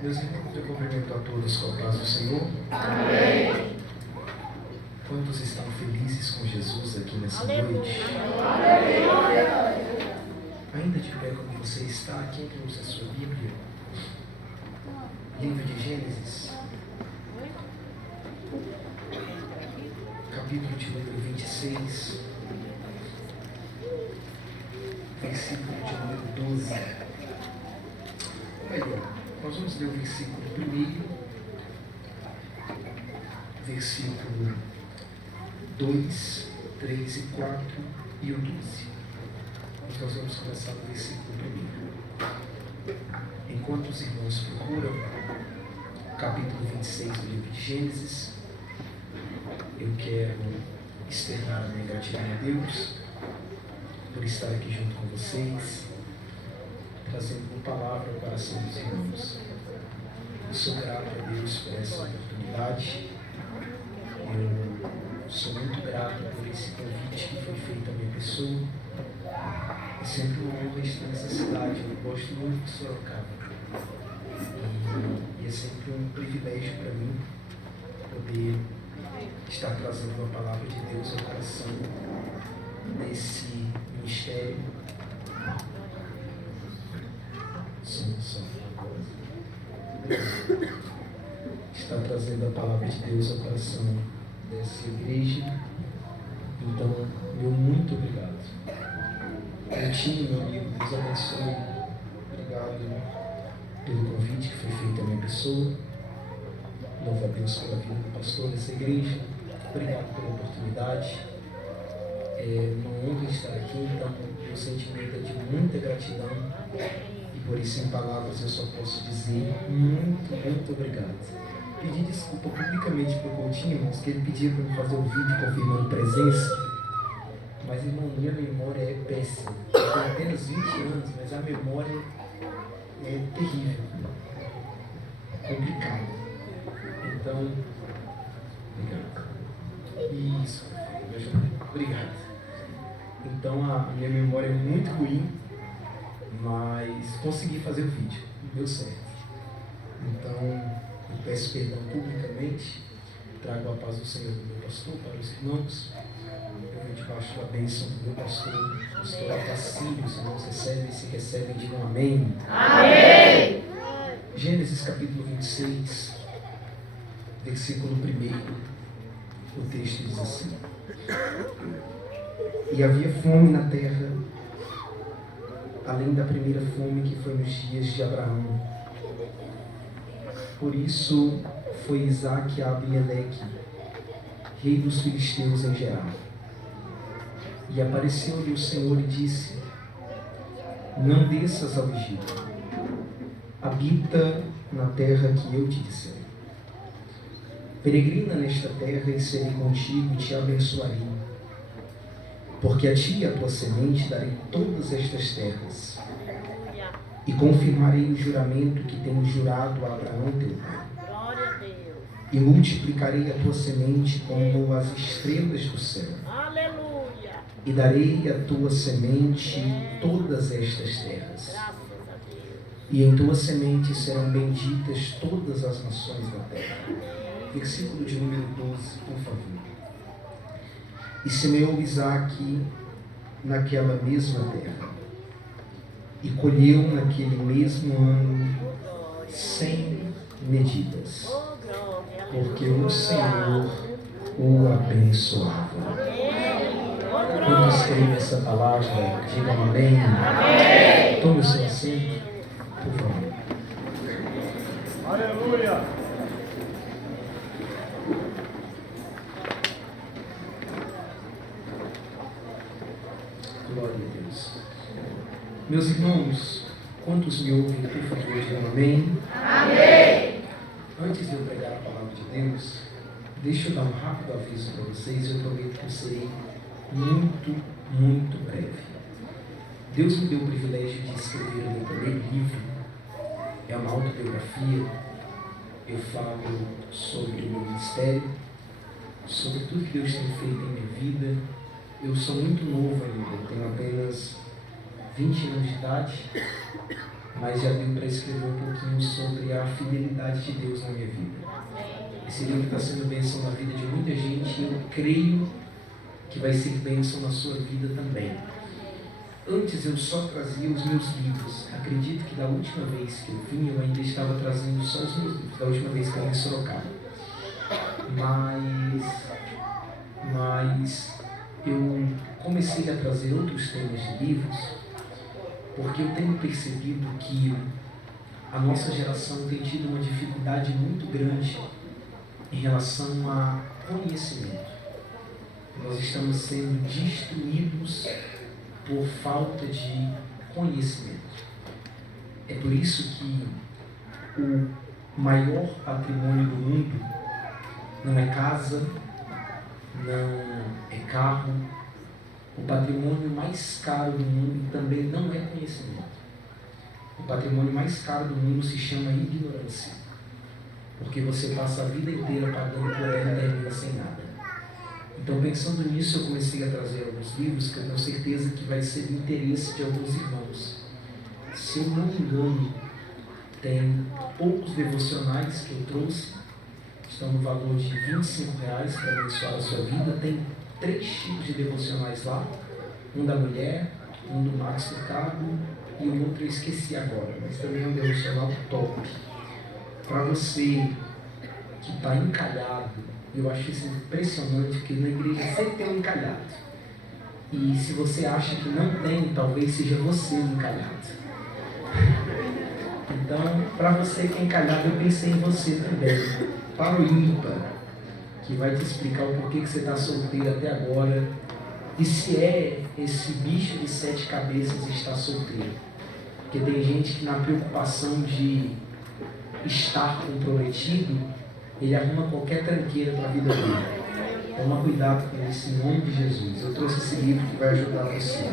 Meus irmãos, eu cumprimento a todos com a paz do Senhor. Amém. Quantos estão felizes com Jesus aqui nessa noite? Ainda de pé como você está, quem trouxe a sua Bíblia? Livro de Gênesis, capítulo de número 26, versículo de número 12. Ou melhor, nós vamos ler o versículo 1, versículo 2, 3 e 4 e o 12. Então nós vamos começar no versículo 1. Enquanto os irmãos procuram o capítulo 26 do livro de Gênesis, eu quero externar a minha gratidão a Deus por estar aqui junto com vocês, trazendo uma palavra ao coração dos irmãos. Eu sou grato a Deus por essa oportunidade. Eu sou muito grato por esse convite que foi feito à minha pessoa. É sempre uma honra estar nessa cidade. Eu gosto muito de Sorocaba. E é sempre um privilégio para mim poder estar trazendo uma palavra de Deus ao coração desse ministério. Está trazendo a palavra de Deus ao coração dessa igreja. Então, meu muito obrigado. Coutinho, meu amigo, Deus abençoe. Obrigado pelo convite que foi feito à minha pessoa. Louvo a Deus pela vida do pastor dessa igreja. Obrigado pela oportunidade. É uma honra estar aqui, então meu sentimento é de muita gratidão. E por isso, em palavras, eu só posso dizer muito obrigado. Pedi desculpa publicamente para o Coutinho, irmãos, que ele pedia para eu fazer um vídeo confirmando presença. Mas, irmão, minha memória é péssima. Eu tenho apenas 20 anos, mas a memória é terrível. Complicada. Então, obrigado. Isso, me ajudou. Obrigado. Então, a minha memória é muito ruim, mas consegui fazer o vídeo. Deu certo. Então, eu peço perdão publicamente. Trago a paz do Senhor do meu pastor para os irmãos. Eu venho debaixo da bênção do meu pastor Otacílio. Os irmãos recebem, se recebem, digam amém. Amém. Gênesis capítulo 26, versículo 1. O texto diz assim: E havia fome na terra, além da primeira fome que foi nos dias de Abraão. Por isso foi Isaque a Abieleque, rei dos filisteus em Gerar. E apareceu-lhe o Senhor e disse: Não desças ao Egito, habita na terra que eu te disser. Peregrina nesta terra e serei contigo e te abençoarei. Porque a ti e a tua semente darei todas estas terras, e confirmarei o juramento que tenho jurado a Abraão teu pai. E multiplicarei a tua semente como as estrelas do céu. Aleluia. E darei à tua semente todas estas terras. E em tua semente serão benditas todas as nações da terra. Versículo de número 12, por favor. E semeou Isaque naquela mesma terra, e colheu naquele mesmo ano 100 medidas, porque o Senhor o abençoava. Quando escreve essa palavra, digam amém. Amém. Tome o seu assento, por favor. Aleluia. Glória a Deus. Meus irmãos, quantos me ouvem, por favor, digam amém. Amém. Antes de eu pregar a palavra de Deus, deixa eu dar um rápido aviso para vocês. Eu prometo que eu serei muito breve. Deus me deu o privilégio de escrever o meu primeiro livro. É uma autobiografia. Eu falo sobre o meu ministério, sobre tudo que Deus tem feito em minha vida. Eu sou muito novo ainda, eu tenho apenas 20 anos de idade, mas já deu para escrever um pouquinho sobre a fidelidade de Deus na minha vida. Esse livro está sendo bênção na vida de muita gente e eu creio que vai ser bênção na sua vida também. Antes eu só trazia os meus livros. Acredito que da última vez que eu vim, eu ainda estava trazendo só os meus livros, da última vez que eu vim em Sorocaba. Mas eu comecei a trazer outros temas de livros, porque eu tenho percebido que a nossa geração tem tido uma dificuldade muito grande em relação a conhecimento. Nós estamos sendo destruídos por falta de conhecimento. É por isso que o maior patrimônio do mundo não é casa, não é carro. O patrimônio mais caro do mundo também não é conhecimento. O patrimônio mais caro do mundo se chama ignorância. Porque você passa a vida inteira pagando por ela e termina sem nada. Então, pensando nisso, eu comecei a trazer alguns livros que eu tenho certeza que vai ser do interesse de alguns irmãos. Se eu não me engano, tem poucos devocionais que eu trouxe, estão no valor de R$25 para abençoar a sua vida. Tem 3 tipos de devocionais lá, um da mulher, um do Max Lucado e o outro eu esqueci agora, mas também é um devocional top. Para você que está encalhado, eu acho isso impressionante, porque na igreja sempre tem um encalhado. E se você acha que não tem, talvez seja você o encalhado. Então, para você que é encalhado, eu pensei em você também. Para o ímpar, que vai te explicar o porquê que você está solteiro até agora. E se é esse bicho de 7 cabeças está solteiro. Porque tem gente que na preocupação de estar comprometido, ele arruma qualquer tranqueira para a vida dele. Toma cuidado com isso, em nome de Jesus. Eu trouxe esse livro que vai ajudar você.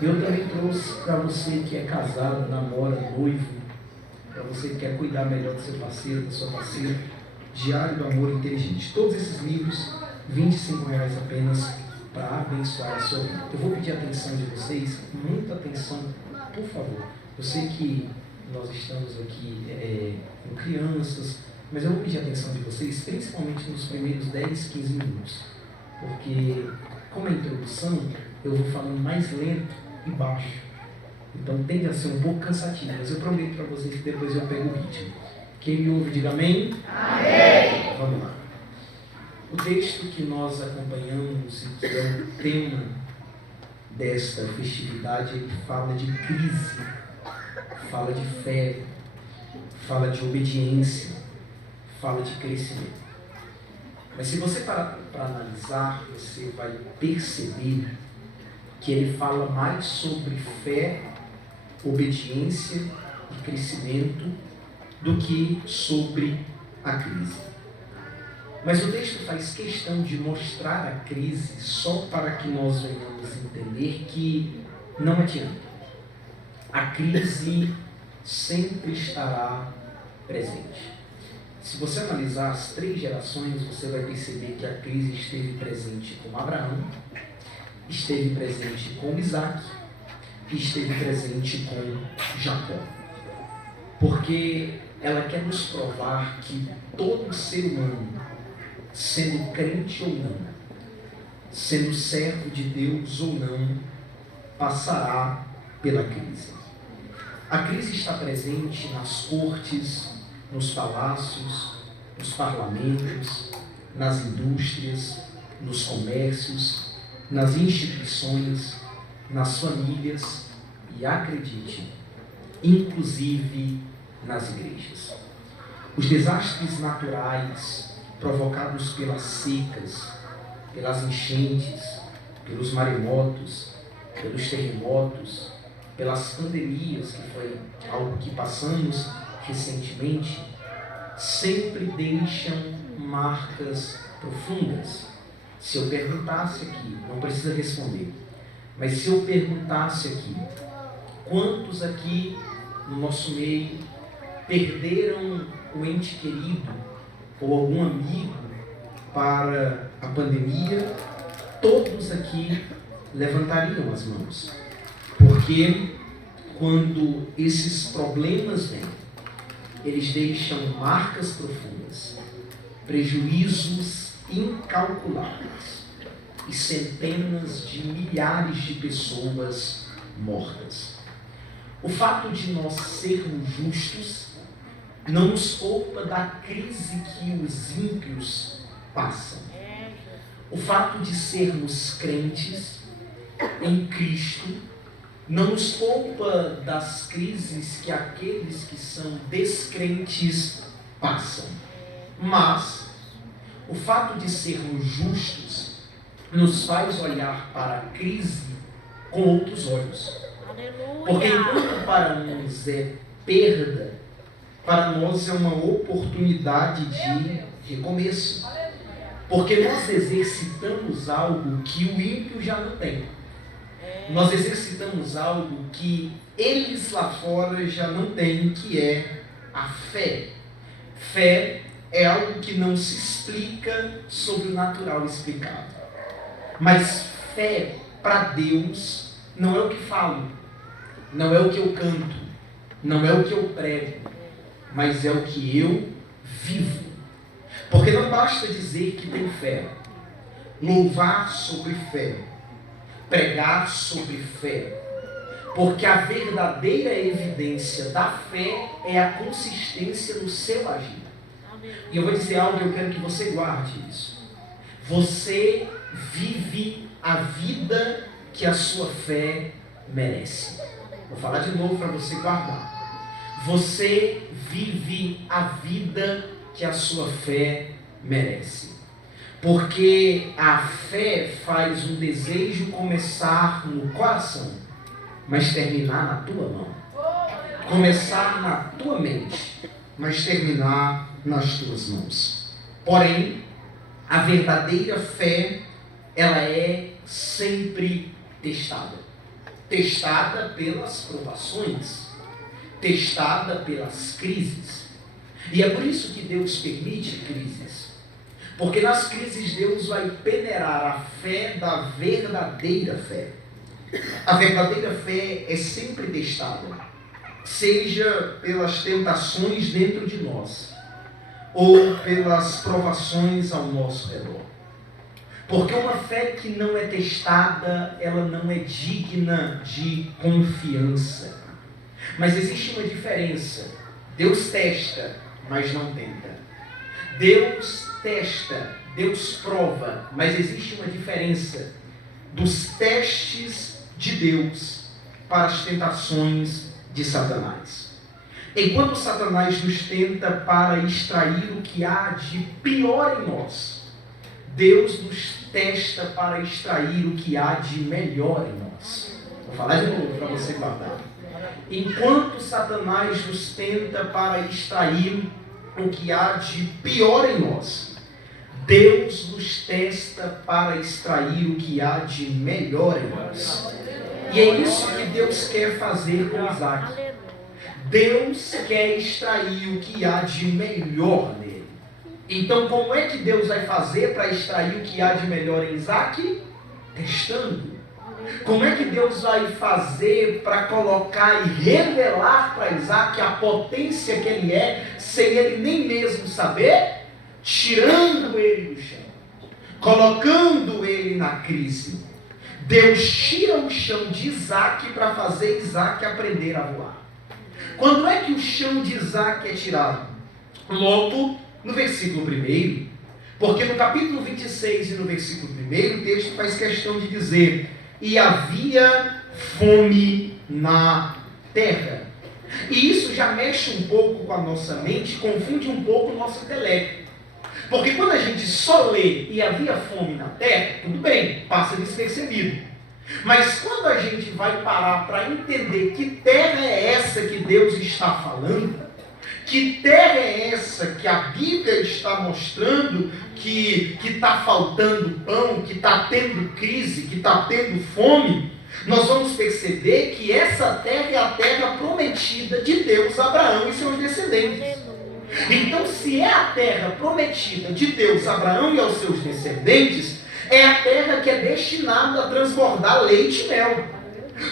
Eu também trouxe para você que é casado, namora, noivo, para você que quer cuidar melhor do seu parceiro, da sua parceira, Diário do Amor Inteligente. Todos esses livros, R$25 apenas, para abençoar a sua vida. Eu vou pedir a atenção de vocês, muita atenção, por favor. Eu sei que nós estamos aqui com crianças, mas eu vou pedir a atenção de vocês, principalmente nos primeiros 10, 15 minutos. Porque, como é introdução, eu vou falando mais lento e baixo. Então tende a ser um pouco cansativo, mas eu prometo para vocês que depois eu pego o ritmo. Quem me ouve, diga amém. Amém. Vamos lá. O texto que nós acompanhamos e que é o tema desta festividade, ele fala de crise, fala de fé, fala de obediência, fala de crescimento. Mas se você parar para analisar, você vai perceber que ele fala mais sobre fé, obediência e crescimento do que sobre a crise. Mas o texto faz questão de mostrar a crise só para que nós venhamos entender que não adianta. A crise sempre estará presente. Se você analisar as 3 gerações, você vai perceber que a crise esteve presente com Abraão, esteve presente com Isaac e esteve presente com Jacó. Porque ela quer nos provar que todo ser humano, sendo crente ou não, sendo servo de Deus ou não, passará pela crise. A crise está presente nas cortes, nos palácios, nos parlamentos, nas indústrias, nos comércios, nas instituições, nas famílias e, acredite, inclusive nas igrejas. Os desastres naturais provocados pelas secas, pelas enchentes, pelos maremotos, pelos terremotos, pelas pandemias, que foi algo que passamos recentemente, sempre deixam marcas profundas. Se eu perguntasse aqui, não precisa responder, mas se eu perguntasse aqui, quantos aqui no nosso meio perderam um ente querido ou algum amigo para a pandemia, todos aqui levantariam as mãos. Porque quando esses problemas vêm, eles deixam marcas profundas, prejuízos incalculáveis e centenas de milhares de pessoas mortas. O fato de nós sermos justos não nos poupa da crise que os ímpios passam. O fato de sermos crentes em Cristo não nos poupa das crises que aqueles que são descrentes passam. Mas o fato de sermos justos nos faz olhar para a crise com outros olhos. Porque enquanto para uns é perda, para nós é uma oportunidade de recomeço. Porque nós exercitamos algo que o ímpio já não tem. Nós exercitamos algo que eles lá fora já não têm, que é a fé. Fé é algo que não se explica sobre o natural explicado. Mas fé para Deus não é o que falo, não é o que eu canto, não é o que eu prego, mas é o que eu vivo. Porque não basta dizer que tem fé, louvar sobre fé, pregar sobre fé, porque a verdadeira evidência da fé é a consistência no seu agir. E eu vou dizer algo que eu quero que você guarde isso. Você vive a vida que a sua fé merece. Vou falar de novo para você guardar. Você vive a vida que a sua fé merece. Porque a fé faz um desejo começar no coração, mas terminar na tua mão. Começar na tua mente, mas terminar nas tuas mãos. Porém, a verdadeira fé, ela é sempre testada. Testada pelas provações, testada pelas crises. E é por isso que Deus permite crises. Porque nas crises Deus vai peneirar a fé da verdadeira fé. A verdadeira fé é sempre testada, seja pelas tentações dentro de nós, ou pelas provações ao nosso redor. Porque uma fé que não é testada, ela não é digna de confiança. Mas existe uma diferença. Deus testa, mas não tenta. Deus testa, Deus prova, mas existe uma diferença dos testes de Deus para as tentações de Satanás. Enquanto Satanás nos tenta para extrair o que há de pior em nós, Deus nos testa para extrair o que há de melhor em nós. Vou falar de novo para você guardar. Enquanto Satanás nos tenta para extrair o que há de pior em nós, Deus nos testa para extrair o que há de melhor em nós. E é isso que Deus quer fazer com Isaac. Deus quer extrair o que há de melhor nele. Então, como é que Deus vai fazer para extrair o que há de melhor em Isaac? Testando. Como é que Deus vai fazer para colocar e revelar para Isaac a potência que ele é, sem ele nem mesmo saber? Tirando ele do chão, colocando ele na crise. Deus tira o chão de Isaac para fazer Isaac aprender a voar. Quando é que o chão de Isaac é tirado? Logo no versículo 1, porque no capítulo 26 e no versículo 1, o texto faz questão de dizer: e havia fome na terra. E isso já mexe um pouco com a nossa mente, confunde um pouco o nosso intelecto. Porque quando a gente só lê e havia fome na terra, tudo bem, passa despercebido. Mas quando a gente vai parar para entender que terra é essa que Deus está falando, que terra é essa que a Bíblia está mostrando que está faltando pão, que está tendo crise, que está tendo fome, nós vamos perceber que essa terra é a terra prometida de Deus a Abraão e seus descendentes. Então, se é a terra prometida de Deus a Abraão e aos seus descendentes, é a terra que é destinada a transbordar leite e mel.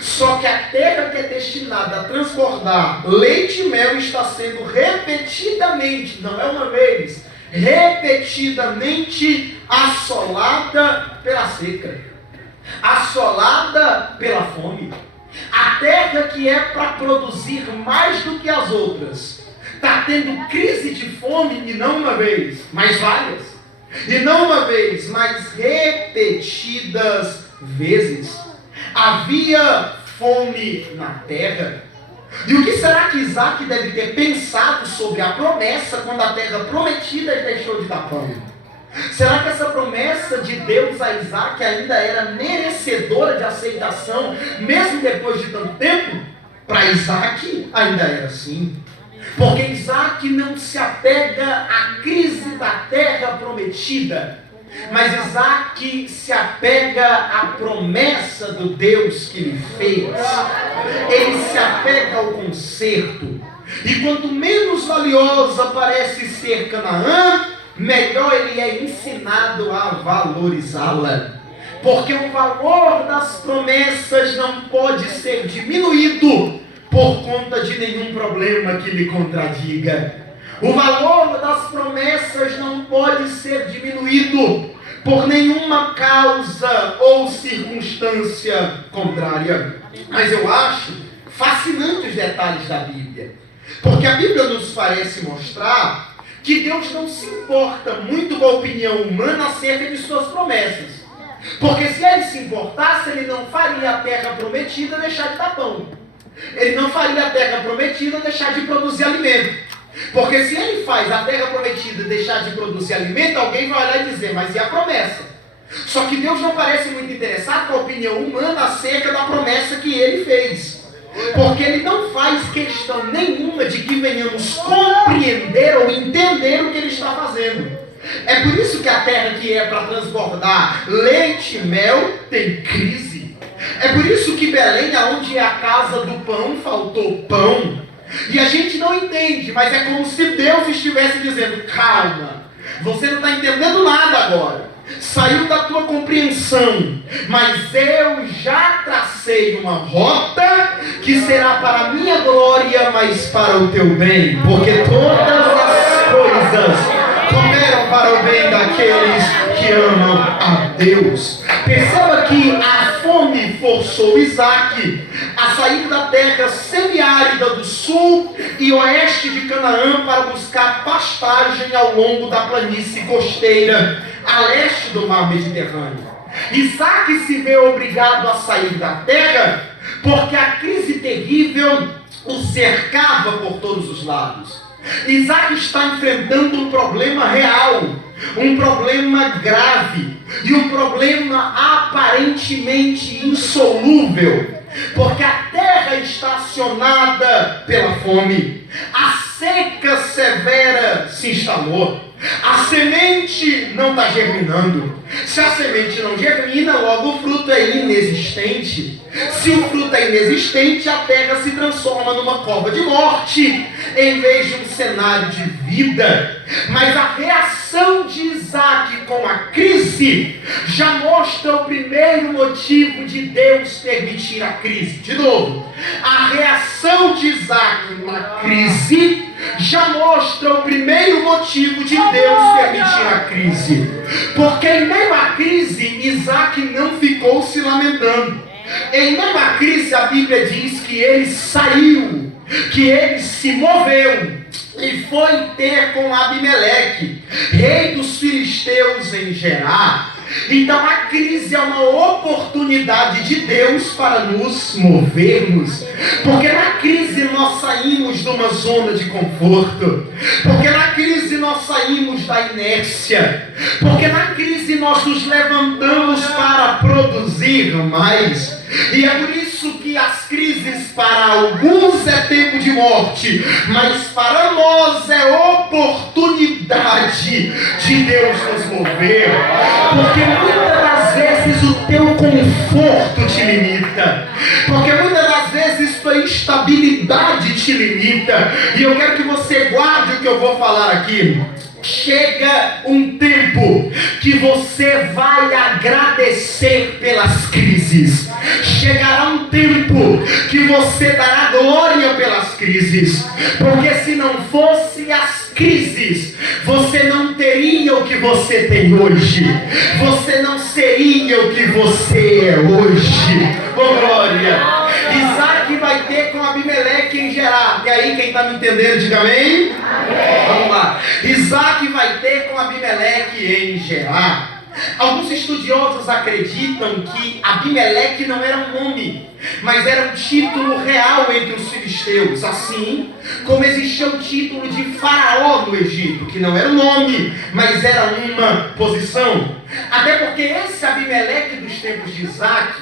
Só que a terra que é destinada a transbordar leite e mel está sendo repetidamente, não é uma vez, repetidamente assolada pela seca, assolada pela fome. A terra que é para produzir mais do que as outras está tendo crise de fome, e não uma vez, mas várias. E não uma vez, mas repetidas vezes. Havia fome na terra. E o que será que Isaac deve ter pensado sobre a promessa quando a terra prometida deixou de dar pão? Será que essa promessa de Deus a Isaac ainda era merecedora de aceitação, mesmo depois de tanto tempo? Para Isaac ainda era assim. Porque Isaac não se apega à crise da terra prometida, mas Isaac se apega à promessa do Deus que lhe fez. Ele se apega ao conserto. E quanto menos valiosa parece ser Canaã, melhor ele é ensinado a valorizá-la. Porque o valor das promessas não pode ser diminuído por conta de nenhum problema que lhe contradiga. O valor das promessas não pode ser diminuído por nenhuma causa ou circunstância contrária. Mas eu acho fascinante os detalhes da Bíblia, porque a Bíblia nos parece mostrar que Deus não se importa muito com a opinião humana acerca de suas promessas. Porque se ele se importasse, ele não faria a terra prometida deixar de dar pão. Ele não faria a terra prometida deixar de produzir alimento. Porque se ele faz a terra prometida deixar de produzir alimento, alguém vai olhar e dizer, mas e a promessa? Só que Deus não parece muito interessado com a opinião humana acerca da promessa que ele fez. Porque ele não faz questão nenhuma de que venhamos compreender ou entender o que ele está fazendo. É por isso que a terra que é para transbordar leite e mel tem crise. É por isso que Belém, onde é a casa do pão, faltou pão. E a gente não entende, mas é como se Deus estivesse dizendo, calma, você não está entendendo nada agora. Saiu da tua compreensão, mas eu já tracei uma rota que será para a minha glória, mas para o teu bem. Porque todas as coisas cooperam para o bem daqueles que amam a Deus. Perceba que a fome forçou Isaac a sair da terra semiárida do sul e oeste de Canaã para buscar pastagem ao longo da planície costeira, a leste do mar Mediterrâneo. Isaac se vê obrigado a sair da terra porque a crise terrível o cercava por todos os lados. Isaac está enfrentando um problema real, um problema grave e um problema aparentemente insolúvel, porque a terra está acionada pela fome, a seca severa se instalou, a semente não está germinando. Se a semente não germina, logo o fruto é inexistente. Se o fruto é inexistente, a terra se transforma numa cova de morte, em vez de um cenário de vida. Mas a reação de Isaac com a crise já mostra o primeiro motivo de Deus permitir a crise. De novo, a reação de Isaac na crise já mostra o primeiro motivo de Deus permitir a crise. Porque em meio à crise, Isaac não ficou se lamentando. Em meio à crise, a Bíblia diz que ele saiu, que ele se moveu e foi ter com Abimeleque, rei dos filisteus em Gerar. Então a crise é uma oportunidade de Deus para nos movermos. Porque na crise nós saímos de uma zona de conforto. Porque na crise nós saímos da inércia. Porque na crise nós nos levantamos para produzir mais. E é por isso que as crises para alguns é tempo de morte, mas para nós é oportunidade de Deus nos mover. Porque muitas das vezes o teu conforto te limita. Porque muitas das vezes tua instabilidade te limita. E eu quero que você guarde o que eu vou falar aqui. Chega um tempo que você vai agradecer pelas crises. Chegará um tempo que você dará glória pelas crises. Porque se não fosse as crises, você não teria o que você tem hoje. Você não seria o que você é hoje. Oh, glória! Isaac vai ter com Abimeleque em Gerar. E aí, quem está me entendendo, diga amém? Amém. Vamos lá. Isaac vai ter com Abimeleque em Gerar. Alguns estudiosos acreditam que Abimeleque não era um nome, mas era um título real entre os filisteus. Assim como existia o título de Faraó no Egito, que não era um nome, mas era uma posição. Até porque esse Abimeleque dos tempos de Isaac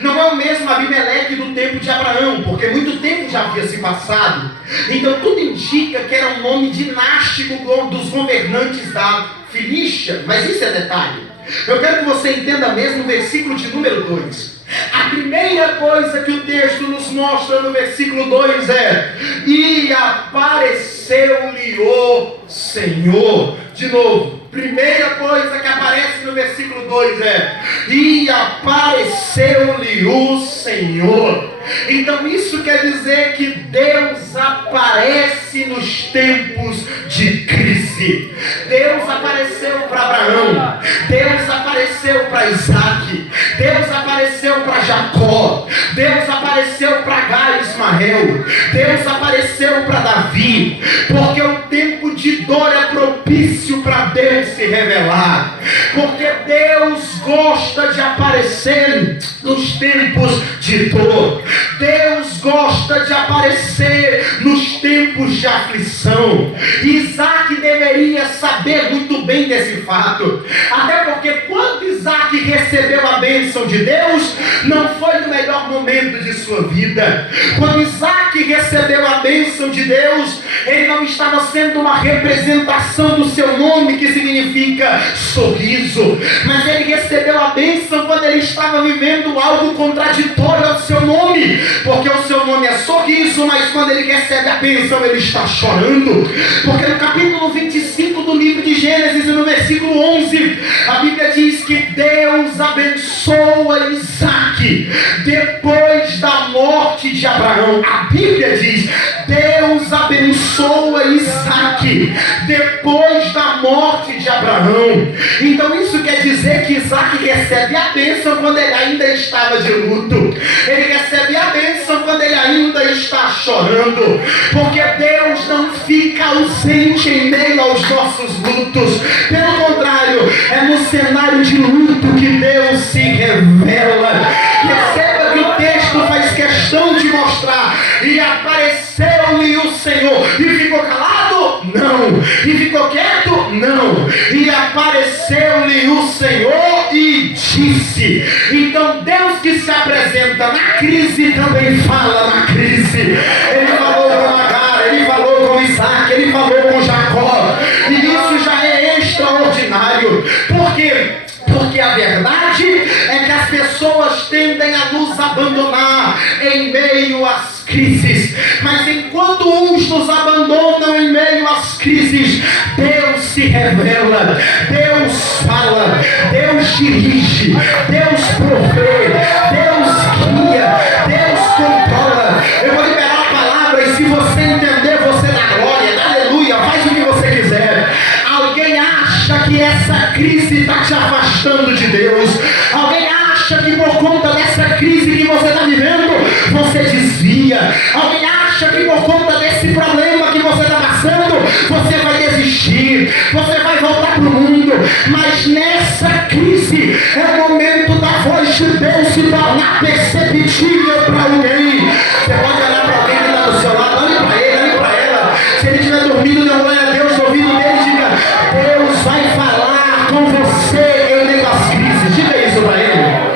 não é o mesmo Abimeleque do tempo de Abraão, porque muito tempo já havia se passado. Então tudo indica que era um nome dinástico dos governantes da Filístia, mas isso é detalhe. Eu quero que você entenda mesmo o versículo de número 2. A primeira coisa que o texto nos mostra no versículo 2 é: e apareceu-lhe o Senhor. De novo, primeira coisa que aparece no versículo 2 é: e apareceu-lhe o Senhor. Então isso quer dizer que Deus aparece nos tempos de crise. Deus apareceu para Abraão, Deus apareceu para Isaac, Deus apareceu para Jacó, Deus apareceu para Agar e Ismael, Deus apareceu para Davi, porque o tempo de dor é propício para Deus se revelar, porque Deus gosta de aparecer nos tempos de dor. Deus gosta de aparecer nos tempos de aflição. Isaac deveria saber muito bem desse fato, até porque quando Isaac recebeu a bênção de Deus, não foi no melhor momento de sua vida. Quando Isaac recebeu a bênção de Deus, ele não estava sendo uma representação do seu nome, que significa sorriso, mas ele recebeu a bênção quando ele estava vivendo algo contraditório ao seu nome, porque o seu nome é sorriso, mas quando ele recebe a bênção ele está chorando. Porque no capítulo 25 do livro de Gênesis, no versículo 11, a Bíblia diz que Deus abençoa Isaac depois da morte de Abraão. A Bíblia diz: Deus abençoa Isaac depois da morte de Abraão. Então isso quer dizer que Isaac recebe a bênção quando ele ainda estava de luto. Ele recebe a bênção quando ele ainda está chorando, porque Deus não fica ausente em meio aos nossos lutos. Pelo contrário, é no cenário de luto que Deus se revela. Perceba que o texto faz questão de mostrar: e apareceu-lhe o Senhor. E ficou calado? Não. E ficou quieto? Não. E apareceu-lhe o Senhor e disse. Então Deus que se apresenta na crise também fala na crise. Ele falou com Agar, ele falou com Isaac, ele falou com Jacó. E isso já é extraordinário. Por quê? Porque a verdade é que as pessoas tendem a nos abandonar em meio às crises. Mas enquanto uns nos abandonam em meio às crises, Deus se revela, Deus fala, Deus dirige, Deus provê, Deus guia, Deus controla. Eu vou liberar a palavra e se você entender, você dá glória, dá aleluia, faz o que você quiser. Alguém acha que essa crise está te afastando de Deus? Alguém acha que por conta dessa crise que você está vivendo, você desvia? Alguém acha que por conta desse problema que você está passando, você vai desistir, você vai voltar para o mundo? Mas nessa crise é o momento da voz de Deus se tornar perceptível para alguém. Você pode olhar para alguém que está do seu lado, olhe para ele, olhe para ela. Se ele estiver dormindo, dê glória a Deus no ouvido dele, diga: Deus vai falar com você em meio às crises. Diga isso para ele.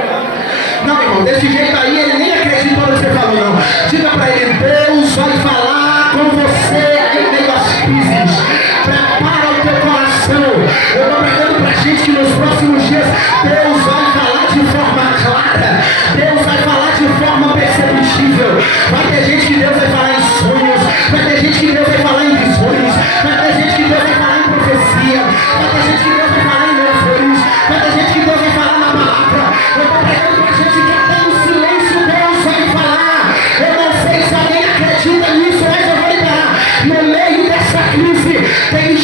Não, irmão, desse jeito aí ele nem acredita no que você falou, não. Diga para ele: Deus vai falar com você em meio às crises. Prepara o teu coração. Eu estou pregando para a gente que nos próximos dias Deus vai falar de forma clara, Deus vai falar de forma perceptível.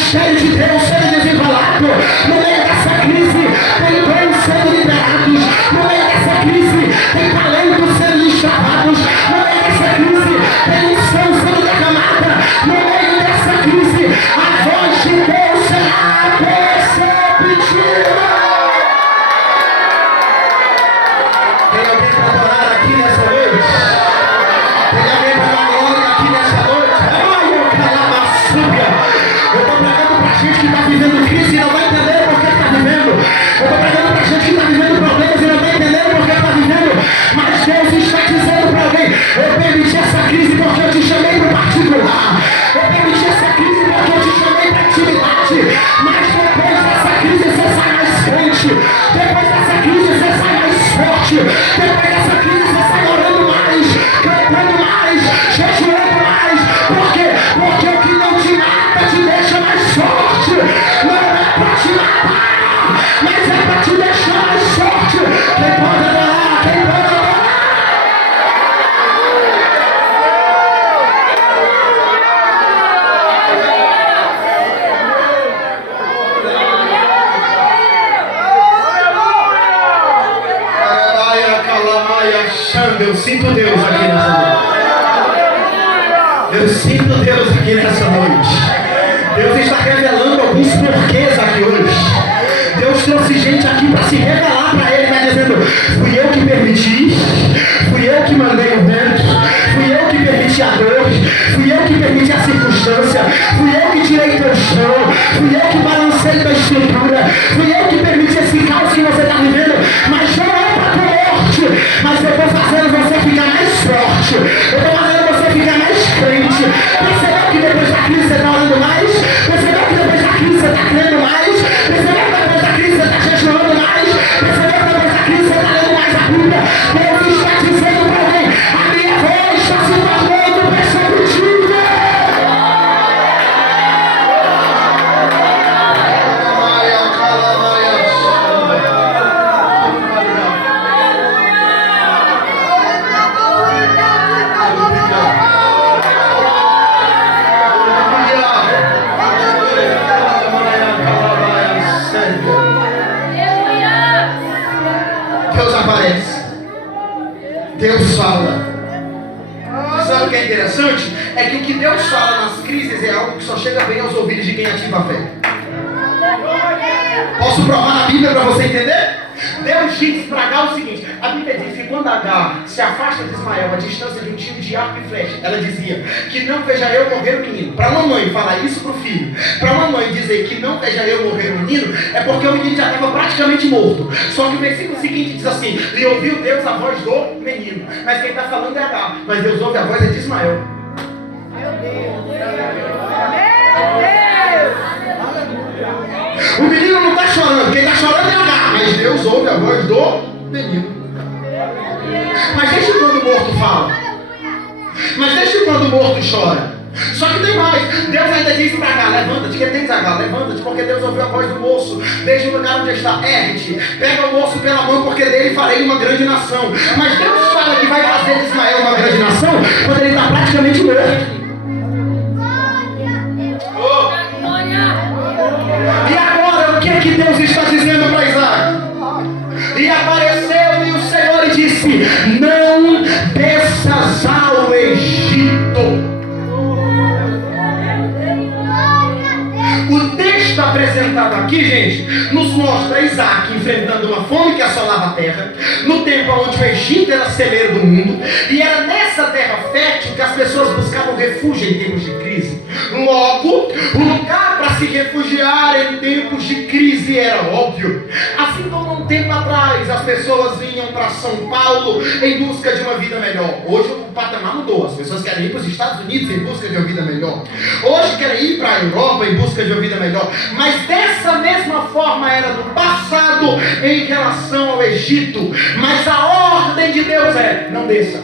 mistério de Deus sendo desenrolado. No meio dessa crise, tem dons sendo liberados. No meio dessa crise, tem talentos sendo destravados. No meio dessa crise, tem unção sendo derramada. No meio dessa crise, a voz de Deus será perceptível. Tem alguém para adorar aqui nessa noite? Tem alguém para dar glória aqui nessa noite? Ai, eu calamaçúbia. Eu estou pregando para gente que está vivendo crise e não vai entender por que está vivendo. Eu estou pregando para gente que está vivendo problemas e não vai entender por que está vivendo. Mas Deus está dizendo para alguém: eu permiti essa crise porque eu te chamei para o particular. Eu permiti essa crise porque eu te chamei para a intimidade. Mas depois dessa crise você sai mais crente. Depois dessa crise você sai mais forte. Depois dessa crise você sai orando mais, cantando mais, jejuando mais. Por quê? Porque o que não te mata te deixa mais forte. Não é para te matar, mas é para te deixar mais forte. Quem pode adorar? Quem pode adorar? Eu sinto Deus aqui nessa noite. Eu sinto Deus aqui nessa noite. Deus está revelando alguns porquês aqui hoje. Deus trouxe gente aqui para se revelar para Ele, vai dizendo: fui eu que permiti, fui eu que mandei o vento, fui eu que permiti a dor, fui eu que permiti a circunstância, fui eu que tirei teu chão, fui eu que balancei tua estrutura, fui eu que permiti esse caos que você está vivendo, mas não é para tua morte, mas eu estou fazendo você ficar mais forte, eu estou fazendo você ficar mais crente. Percebeu que depois da crise você está orando mais? Percebeu que depois da crise você está crendo mais? Percebeu que depois da crise você está jejuando mais? Percebeu que depois da crise você está lendo mais a Bíblia? Deus está dizendo para alguém: a minha voz está se tornando perceptível. Deus aparece. Deus fala. Sabe o que é interessante? É que o que Deus fala nas crises é algo que só chega bem aos ouvidos de quem ativa a fé. Posso provar na Bíblia para você entender? Deus diz para Agar o seguinte: a Bíblia diz que quando Agar se afasta de Ismael a distância de um tiro de arco e flecha, ela dizia que não veja eu morrer o menino. Para a mamãe falar isso para o filho, para a mamãe dizer que não veja eu morrer o menino, é porque o menino já estava praticamente morto. Só que o versículo seguinte diz assim: e ouviu Deus a voz do menino. Mas quem está falando é Agar, mas Deus ouve a voz de Ismael. Meu Deus! O menino não está chorando, quem está chorando é Agar, mas Deus ouve a voz do menino. Mas desde quando o morto fala? Mas desde quando o morto chora? Só que tem mais. Deus ainda disse para Agar: levanta-te, que tens Agar, levanta-te, porque Deus ouviu a voz do moço. Desde o lugar onde está, ergue-te, pega o moço pela mão, porque dele farei uma grande nação. Mas Deus fala que vai fazer de Ismael uma grande nação quando ele está praticamente morto. E agora o que é que Deus está dizendo para Isaac? E apareceu-lhe o Senhor e disse: não desças ao Egito. O texto apresentado aqui, gente, nos mostra Isaac enfrentando uma fome que assolava a terra, no tempo onde o Egito era celeiro do mundo, e era nessa terra fértil que as pessoas buscavam refúgio em tempos de crise. Logo, o lugar para se refugiar em tempos de crise era óbvio. Assim como um tempo atrás as pessoas vinham para São Paulo em busca de uma vida melhor. Hoje o patamar mudou, as pessoas querem ir para os Estados Unidos em busca de uma vida melhor. Hoje querem ir para a Europa em busca de uma vida melhor. Mas dessa mesma forma era no passado em relação ao Egito. Mas a ordem de Deus é: não desça,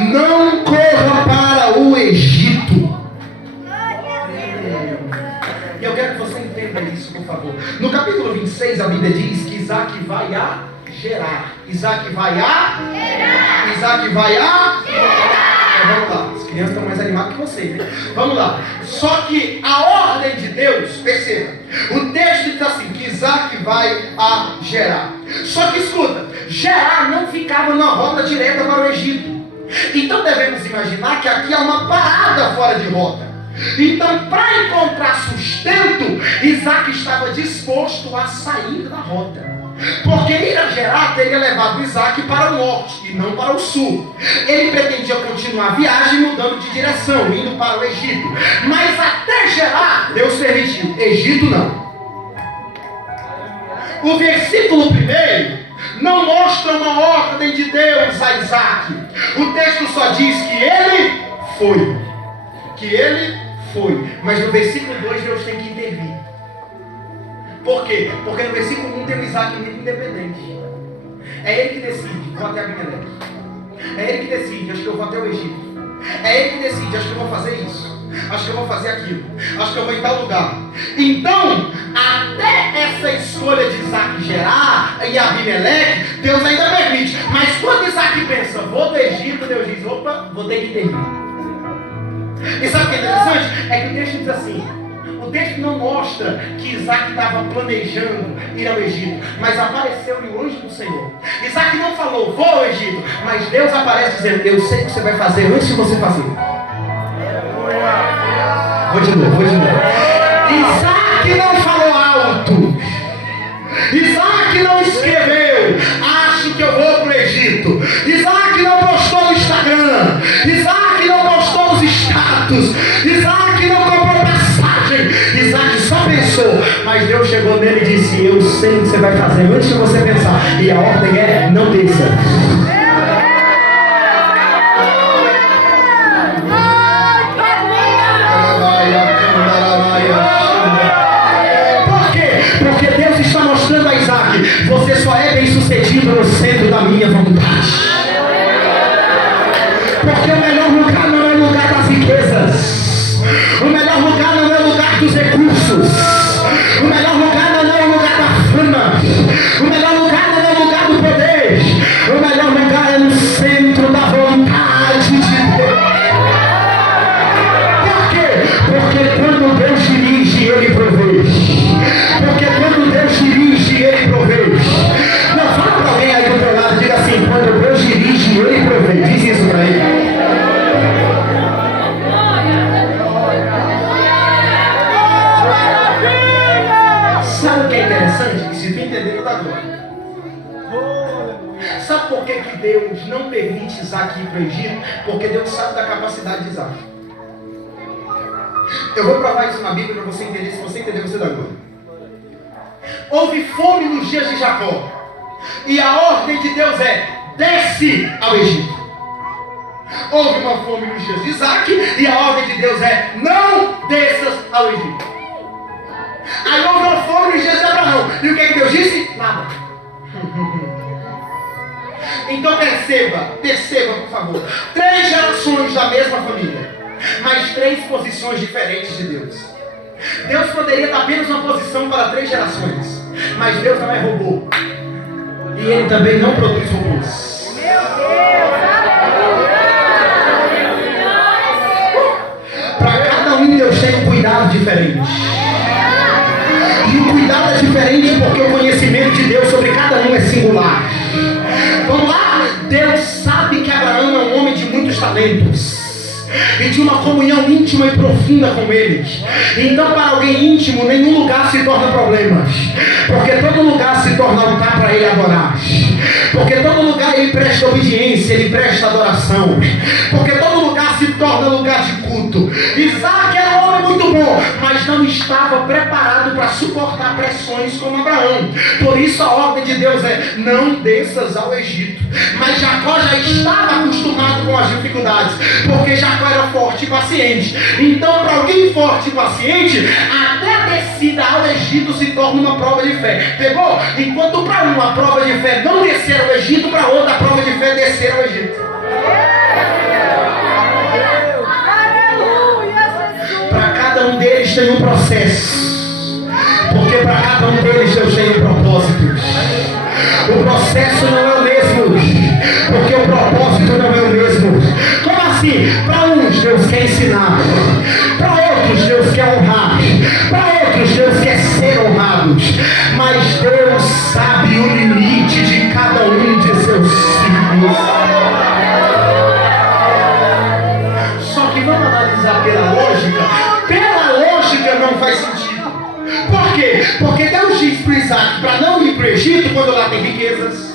não corra para o Egito. E eu quero que você entenda isso, por favor. No capítulo 26 a Bíblia diz que Isaac vai a gerar. Isaac vai a gerar. Isaac vai a gerar. Então, vamos lá. crianças estão mais animadas que vocês, né? Vamos lá. Só que a ordem de Deus, perceba, o texto diz assim, que Isaac vai a Gerar. Só que escuta, Gerar não ficava na rota direta para o Egito. Então devemos imaginar que aqui há uma parada fora de rota. Então, para encontrar sustento, Isaac estava disposto a sair da rota. Porque ir a Gerar teria levado Isaac para o norte e não para o sul. Ele pretendia continuar a viagem mudando de direção, indo para o Egito. Mas até Gerar, Deus permitiu. Egito não. O versículo 1 não mostra uma ordem de Deus a Isaac. O texto só diz que ele foi. Que ele foi. Mas no versículo 2 Deus tem que intervir. Por quê? Porque no versículo 1 tem o Isaac muito independente. É ele que decide, vou até Abimeleque. É ele que decide, acho que eu vou até o Egito. É ele que decide, acho que eu vou fazer isso. Acho que eu vou fazer aquilo. Acho que eu vou em tal lugar. Então, até essa escolha de Isaac Gerar e Abimeleque, Deus ainda permite. Mas quando Isaac pensa, vou do Egito, Deus diz, opa, vou ter que intervir. E sabe o que é interessante? É que o texto diz assim, o texto não mostra que Isaac estava planejando ir ao Egito, mas apareceu-lhe o anjo do Senhor. Isaac não falou, vou ao Egito, mas Deus aparece dizendo, eu sei o que você vai fazer antes de você fazer. Vou de novo. Isaac não falou alto. Isaac não escreveu, acho que eu vou para o Egito. Isaac não postou no Instagram. Isaac não postou nos status. Isaac não comprou passagem. Isaac só pensou. Mas Deus chegou nele e disse, eu sei o que você vai fazer antes de você pensar. E a ordem é, não desça. Mostrando a Isaac, você só é bem sucedido no centro da minha vontade. Porque o melhor lugar não é o lugar das riquezas. O melhor lugar não é o lugar dos recursos. O melhor lugar não é o lugar da fama. O melhor lugar não é o lugar do poder. O melhor lugar é no centro da vontade de Deus. Por quê? Porque quando Deus dirige, Ele provê. Porque quando Deus dirige, Ele provê. Não, fala para alguém aí do teu lado, diga assim, quando Deus dirige, Ele provê. Diz isso para ele. Sabe o que é interessante? Se tu entender, eu dá glória. Sabe por que Deus não permite Isaac ir para o Egito? Porque Deus sabe da capacidade de Isaac. Eu vou provar isso na Bíblia para você entender. Se você entender, você dá glória. Houve fome nos dias de Jacó. E a ordem de Deus é, desce ao Egito. Houve uma fome nos dias de Isaac. E a ordem de Deus é, não desças ao Egito. Aí houve uma fome nos dias de Abraão. E o que Deus disse? Nada. Então perceba por favor. 3 gerações da mesma família. Mas 3 posições diferentes de Deus. Deus poderia dar apenas uma posição para 3 gerações. Mas Deus não é robô. E Ele também não produz robôs. Para cada um Deus tem um cuidado diferente. E o cuidado é diferente porque o conhecimento de Deus sobre cada um é singular. Vamos lá? Deus sabe que Abraão é um homem de muitos talentos. E de uma comunhão íntima e profunda com Ele. Então para alguém íntimo, nenhum lugar se torna problema. Porque todo lugar se torna altar para Ele adorar. Porque todo lugar Ele presta obediência, Ele presta adoração. Porque todo lugar se torna lugar de culto. Isaac era um homem muito bom, mas não estava preparado para suportar pressões como Abraão. Por isso a ordem de Deus é, não desças ao Egito. Mas Jacó já estava acostumado com as dificuldades. Porque Jacó era forte e paciente. Então para alguém forte e paciente, até a descida ao Egito se torna uma prova de fé. Pegou? Enquanto para uma prova de fé não descer ao Egito, para outra a prova de fé é descer ao Egito. Para cada um deles tem um processo. Porque para cada um deles Deus tem um propósito. O processo não é o mesmo. Porque o propósito não é o mesmo. Como assim? Para uns Deus honrar. Para outros, Deus quer honrar. Para outros, Deus quer ser honrado. Mas Deus sabe o limite de cada um de seus filhos. Só que vamos analisar pela lógica. Pela lógica não faz sentido. Por quê? Porque Deus diz para Isaac para não ir para o Egito quando lá tem riquezas,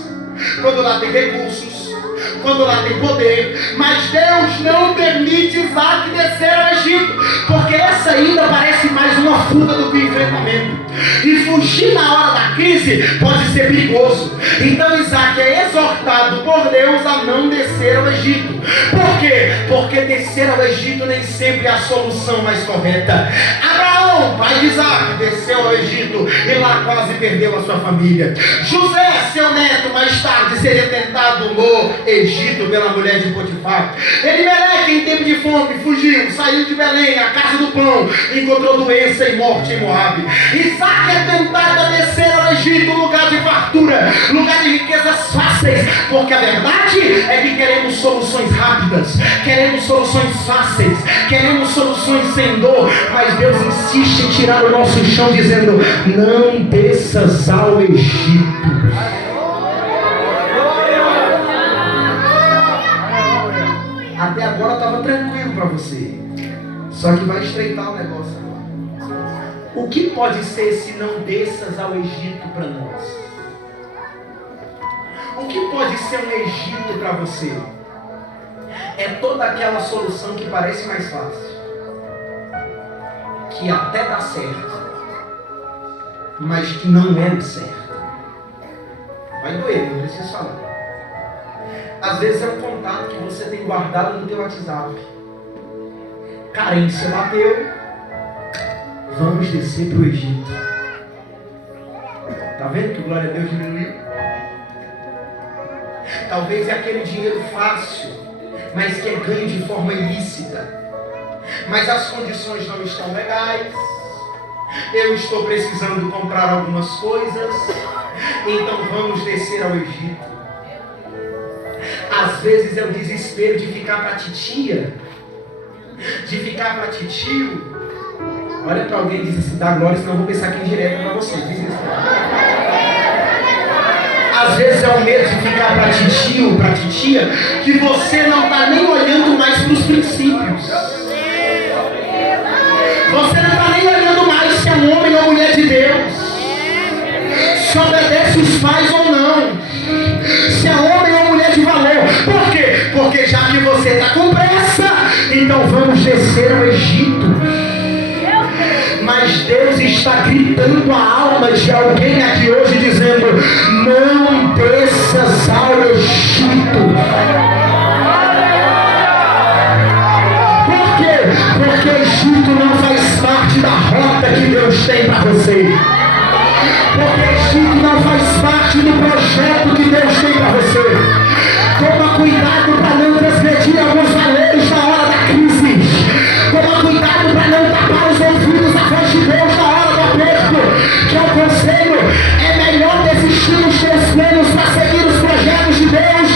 quando lá tem recursos, quando lá tem poder. Mas Deus não permite Isaac descer ao Egito, porque essa ida parece mais uma fuga do que um enfrentamento. E fugir na hora da crise pode ser perigoso. Então Isaac é exortado por Deus a não descer ao Egito. Por quê? Porque descer ao Egito nem sempre é a solução mais correta. Abraão, pai de Isaac, desceu ao Egito e lá quase perdeu a sua família. José, seu neto, mais tarde seria tentado no Egito pela mulher de Potifar. Elimeleque, em tempo de fome, fugiu, saiu de Belém, a casa do pão, encontrou doença e morte em Moabe. Isaac é tentado a descer ao Egito, lugar de fartura, lugar de riquezas fáceis, porque a verdade é que queremos soluções rápidas, queremos soluções fáceis, queremos soluções sem dor, mas Deus insiste em tirar o nosso chão dizendo: não desças ao Egito. Até agora estava tranquilo para você, só que vai estreitar o negócio agora. O que pode ser se não desças ao Egito para nós? O que pode ser um Egito para você? É toda aquela solução que parece mais fácil, que até dá certo, mas que não é certo. Vai doer, não preciso falar. Às vezes é um contato que você tem guardado no teu WhatsApp. Carência bateu, vamos descer para o Egito. Está vendo que glória a Deus diminuiu? Talvez é aquele dinheiro fácil, mas que é ganho de forma ilícita. Mas as condições não estão legais. Eu estou precisando comprar algumas coisas, então vamos descer ao Egito. Às vezes é o desespero de ficar para titia, de ficar para titio. Olha para alguém e diz assim: dá glória, senão eu vou pensar aqui direto para você. Diz isso. Às vezes é o medo de ficar para titio, para titia, que você não está nem olhando mais para os princípios. Você não está nem olhando mais se é um homem ou mulher de Deus, se obedece os pais ou não, se é homem ou mulher de valor. Por quê? Porque já que você está com pressa, então vamos descer ao Egito. Mas Deus está gritando a alma de alguém aqui hoje, dizendo: não desças ao Egito. Por quê? Porque o Egito não faz parte da rota que Deus tem para você. Porque o Egito não faz parte do projeto que Deus tem para você. Toma cuidado para não transgredir alguns valores na hora da crise. Toma cuidado para não tapar os ouvidos à voz de Deus na hora do aperto. Que é o conselho: é melhor desistir dos teus planos para seguir os projetos de Deus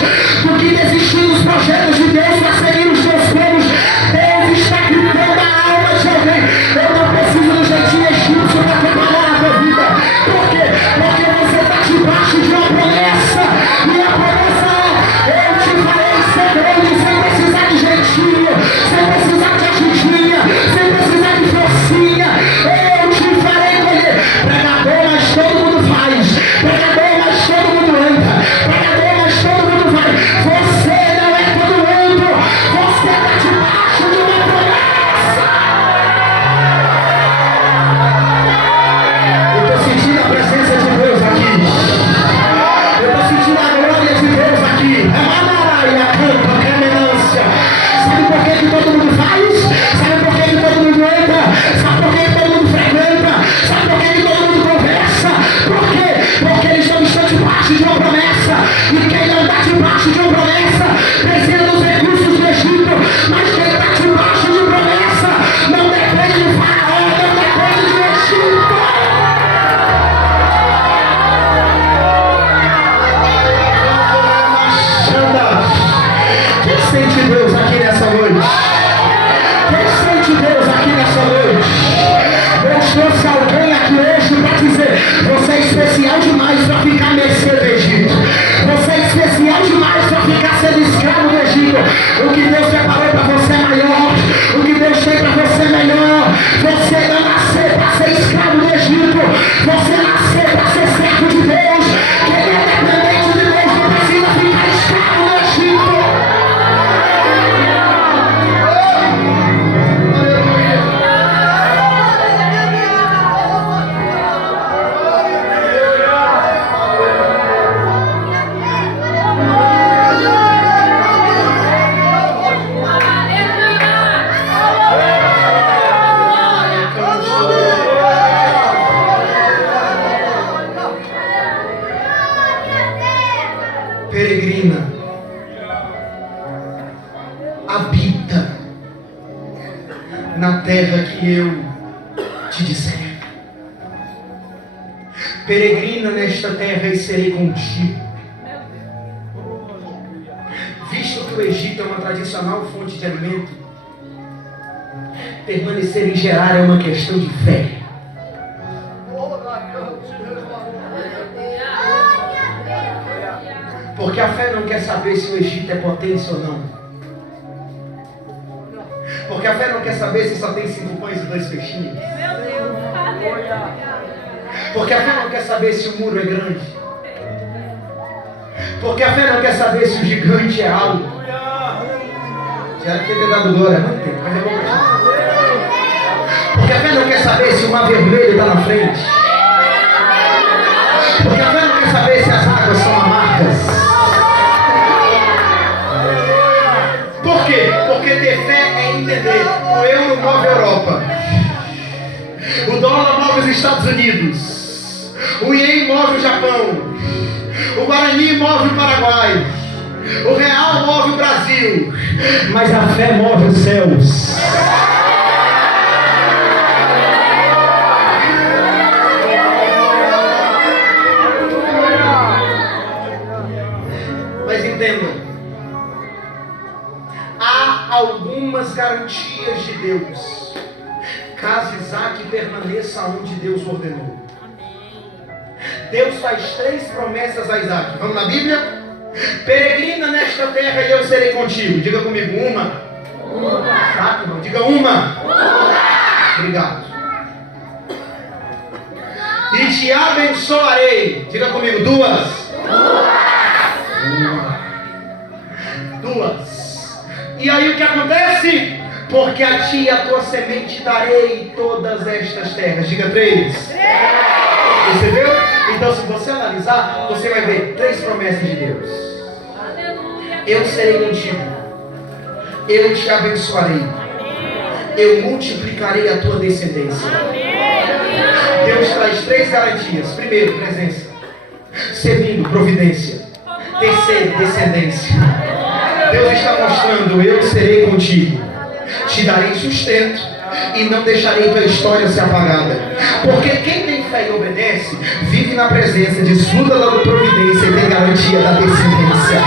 do que desistir dos projetos de Deus para seguir os teus planos. Deus está gritando a alma de alguém: eu não preciso do jeitinho egípcio para trabalhar na tua vida. Por quê? Porque você está debaixo de uma promessa, e a promessa é: eu te farei ser grande sem precisar de jeito na terra que eu te disser. Peregrina nesta terra e serei contigo. Visto que o Egito é uma tradicional fonte de alimento, permanecer em Gerar é uma questão de fé. Porque a fé não quer saber se o Egito é potência ou não. Porque a fé não quer saber se só tem 5 pães e 2 peixinhos. Porque a fé não quer saber se o muro é grande. Porque a fé não quer saber se o gigante é alto. Já tinha ter dado glória há muito tempo, mas é bom continuar. Porque a fé não quer saber se o mar vermelho está na frente. Porque a fé não quer saber se as águas são amargas. Por quê? Porque ter fé é entender. O euro move a Europa. O dólar move os Estados Unidos. O ien move o Japão. O Guarani move o Paraguai. O real move o Brasil. Mas a fé move os céus. Mas entendam, há algumas garantias de Deus caso Isaac permaneça onde Deus ordenou. Deus faz 3 promessas a Isaac. Vamos na Bíblia? Peregrina nesta terra e eu serei contigo. Diga comigo, uma. Chato, não. Diga uma. Obrigado. E te abençoarei. Diga comigo, 2. 2. E aí o que acontece? Porque a ti e a tua semente darei todas estas terras. Diga 3. Percebeu? Então, se você analisar, você vai ver 3 promessas de Deus. Eu serei contigo. Eu te abençoarei. Eu multiplicarei a tua descendência. Deus traz 3 garantias. Primeiro, presença. Segundo, providência. Terceiro, descendência. Deus está mostrando, eu serei contigo. Te darei sustento e não deixarei tua história ser apagada. Porque quem tem fé e obedece, vive na presença, desfruta da providência e tem garantia da descendência.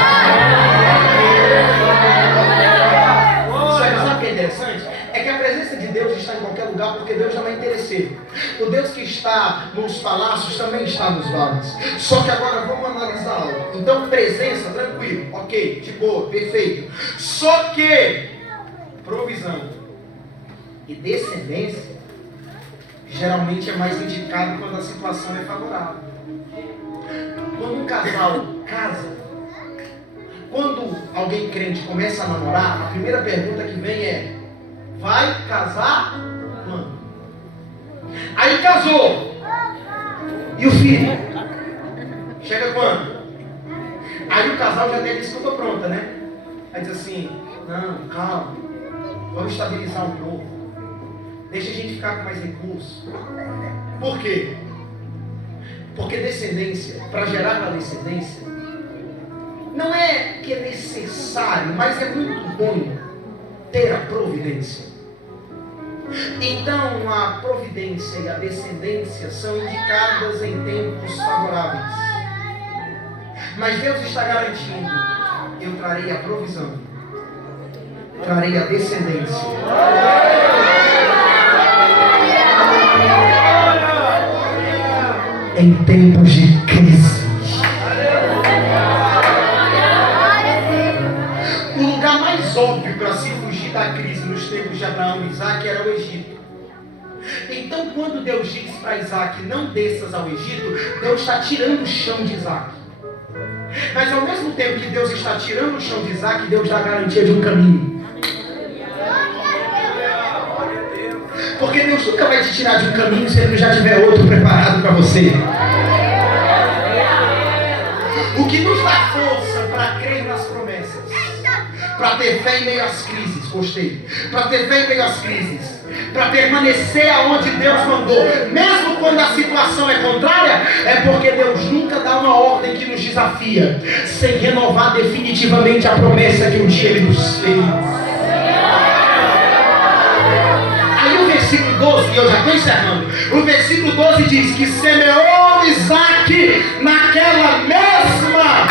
Sabe o que é interessante? É que a presença de Deus está em qualquer lugar, porque Deus não é interesseiro. O Deus que está nos palácios também está nos vales. Só que agora vamos analisar algo. Então, presença, tranquilo, ok, de boa, perfeito. Só que provisão e descendência geralmente é mais indicado quando a situação é favorável. Quando um casal casa, quando alguém crente começa a namorar, a primeira pergunta que vem é: vai casar quando? Aí casou. E o filho? Chega quando? Aí o casal já tem a desculpa pronta, né? Aí diz assim: não, calma, vamos estabilizar um pouco. Deixa a gente ficar com mais recursos. Por quê? Porque descendência, para gerar uma descendência, não é que é necessário, mas é muito bom ter a providência. Então a providência e a descendência são indicadas em tempos favoráveis. Mas Deus está garantindo: eu trarei a provisão, trarei a descendência. Em tempos de crise. O lugar mais óbvio para se fugir da crise nos tempos de Abraão e Isaac era o Egito. Então, quando Deus diz para Isaac: não desças ao Egito, Deus está tirando o chão de Isaac. Mas ao mesmo tempo que Deus está tirando o chão de Isaac, Deus dá a garantia de um caminho. Porque Deus nunca vai te tirar de um caminho se Ele já tiver outro preparado para você. O que nos dá força para crer nas promessas, para ter fé em meio às crises, gostei, para ter fé em meio às crises, para permanecer aonde Deus mandou, mesmo quando a situação é contrária, é porque Deus nunca dá uma ordem que nos desafia, sem renovar definitivamente a promessa que um dia Ele nos fez. versículo 12, e eu já estou encerrando. O versículo 12 diz que semeou Isaac naquela mesma.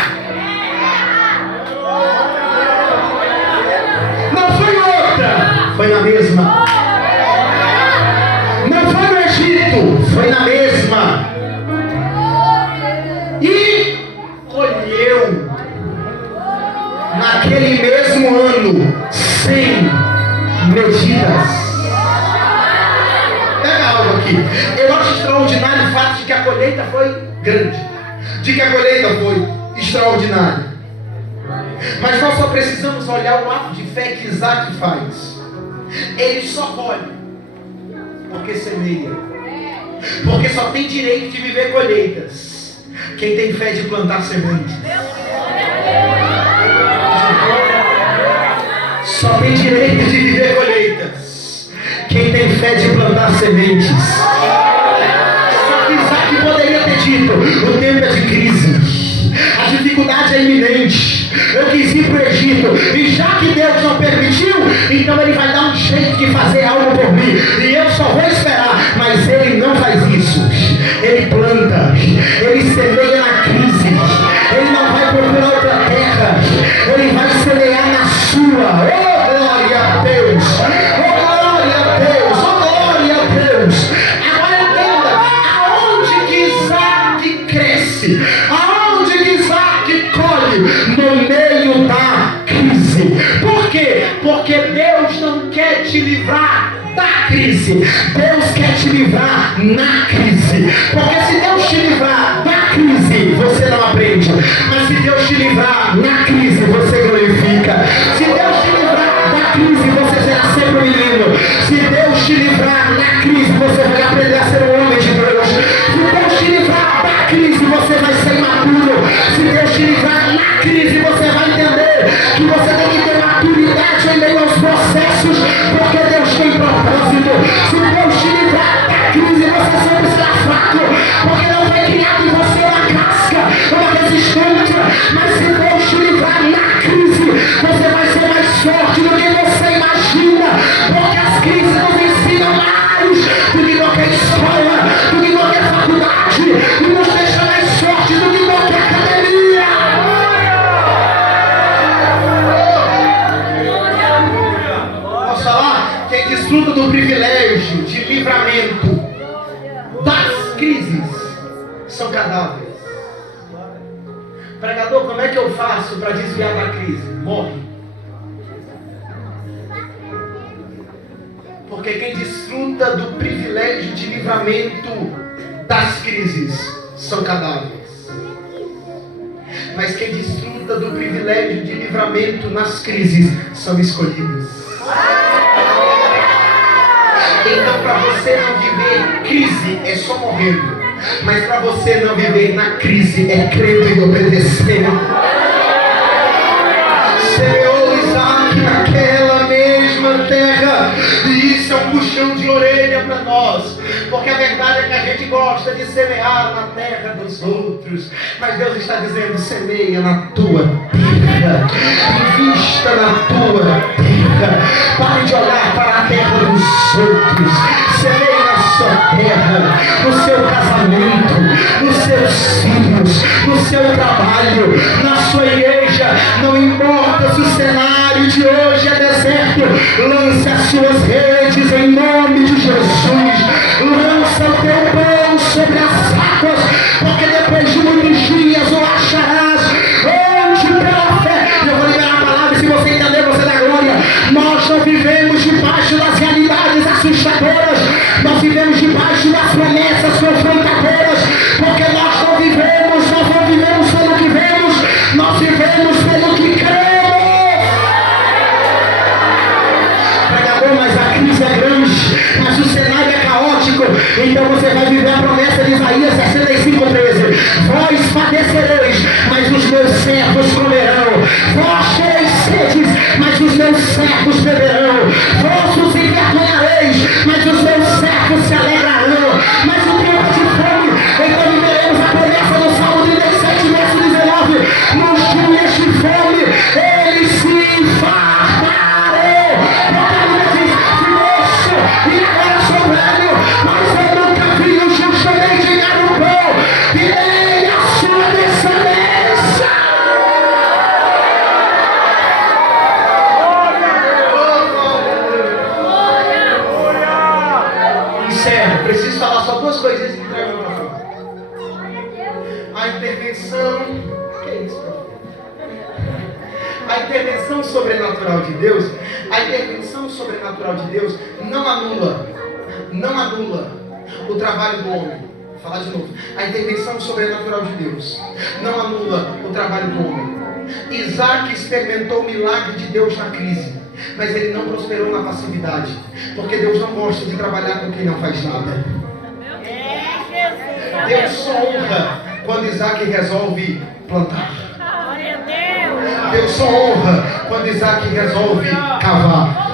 Não foi outra, foi na mesma. Não foi no Egito, foi na mesma. E colheu naquele mesmo ano, sem medidas. Pega algo aqui. Eu acho extraordinário o fato de que a colheita foi grande, de que a colheita foi extraordinária. Mas nós só precisamos olhar o ato de fé que Isaac faz. Ele só colhe porque semeia, porque só tem direito de viver colheitas quem tem fé de plantar sementes. Só tem direito de viver colheitas quem tem fé de plantar sementes. Só que Isaac poderia ter dito: o tempo é de crise, a dificuldade é iminente, eu quis ir para o Egito, e já que Deus não permitiu, então Ele vai dar um jeito de fazer algo por mim, e eu só vou esperar. Mas Ele não faz isso. Ele planta, Ele semeia na crise, Ele não vai procurar outra terra, Ele vai semear na sua. Oh, glória a Deus! Oh, glória a Deus! Oh, glória a Deus! Agora entenda, aonde que Isaac cresce, aonde que Isaac colhe? No meio da crise. Por quê? Porque Deus não quer te livrar da crise, Deus quer te livrar na crise. Porque se Deus te livrar da crise, você não aprende. Mas se Deus te livrar na crise, você glorifica. Se Deus te livrar da crise, você será sempre um menino. Se Deus te livrar na crise, você vai aprender a ser um homem de Deus. Se Deus te livrar da crise, você vai ser maduro. Se Deus te livrar na crise, você vai entender que você tem que ter maturidade em meio aos processos, porque Deus tem propósito. Se Deus te livrar da crise, você sempre será fraco, porque não foi criado em você uma casca, uma resistência. Mas se Deus te livrar na crise, você vai ser mais forte do que você imagina, porque as crises nos ensinam mais do que qualquer escola, do que qualquer faculdade, e nos deixa mais forte do que qualquer academia. Posso falar? Quem desfruta do privilégio de livramento das crises são cadáveres. Pregador, como é que eu faço para desviar da crise? Morre. Porque quem desfruta do privilégio de livramento das crises são cadáveres. Mas quem desfruta do privilégio de livramento nas crises são escolhidos. Então, para você não viver crise é só morrendo. Mas para você não viver na crise é crendo e obedecendo. Semeou Isaac naquela mesma terra. E isso é um puxão de orelha para nós. Porque a verdade é que a gente gosta de semear na terra dos outros. Mas Deus está dizendo: semeia na tua terra. Invista na tua terra. Pare de olhar para a terra dos outros. Semeia na sua terra, no seu casamento, nos seus filhos, no seu trabalho, na sua igreja. Não importa se o cenário de hoje é deserto, lance as suas redes em nome de Jesus. Lança o teu pão sobre as águas, porque depois de muitos dias o acharás. Onde pela fé, eu vou liberar a palavra, e se você entender, você dá glória. Nós não vivemos debaixo das realidades assustadoras, nós vivemos debaixo das promessas confrontadoras, porque nós não vivemos pelo que vemos, nós vivemos pelo que cremos. Pregador, mas a crise é grande, encerro. Preciso falar só duas coisinhas e entregar o microfone. A intervenção. Que é isso, profeta? A intervenção sobrenatural de Deus, a intervenção sobrenatural de Deus não anula o trabalho do homem. Vou falar de novo. A intervenção sobrenatural de Deus não anula o trabalho do homem. Isaac experimentou o milagre de Deus na crise, mas ele não prosperou na passividade, porque Deus não gosta de trabalhar com quem não faz nada. Deus só honra quando Isaac resolve plantar. Deus só honra quando Isaac resolve cavar.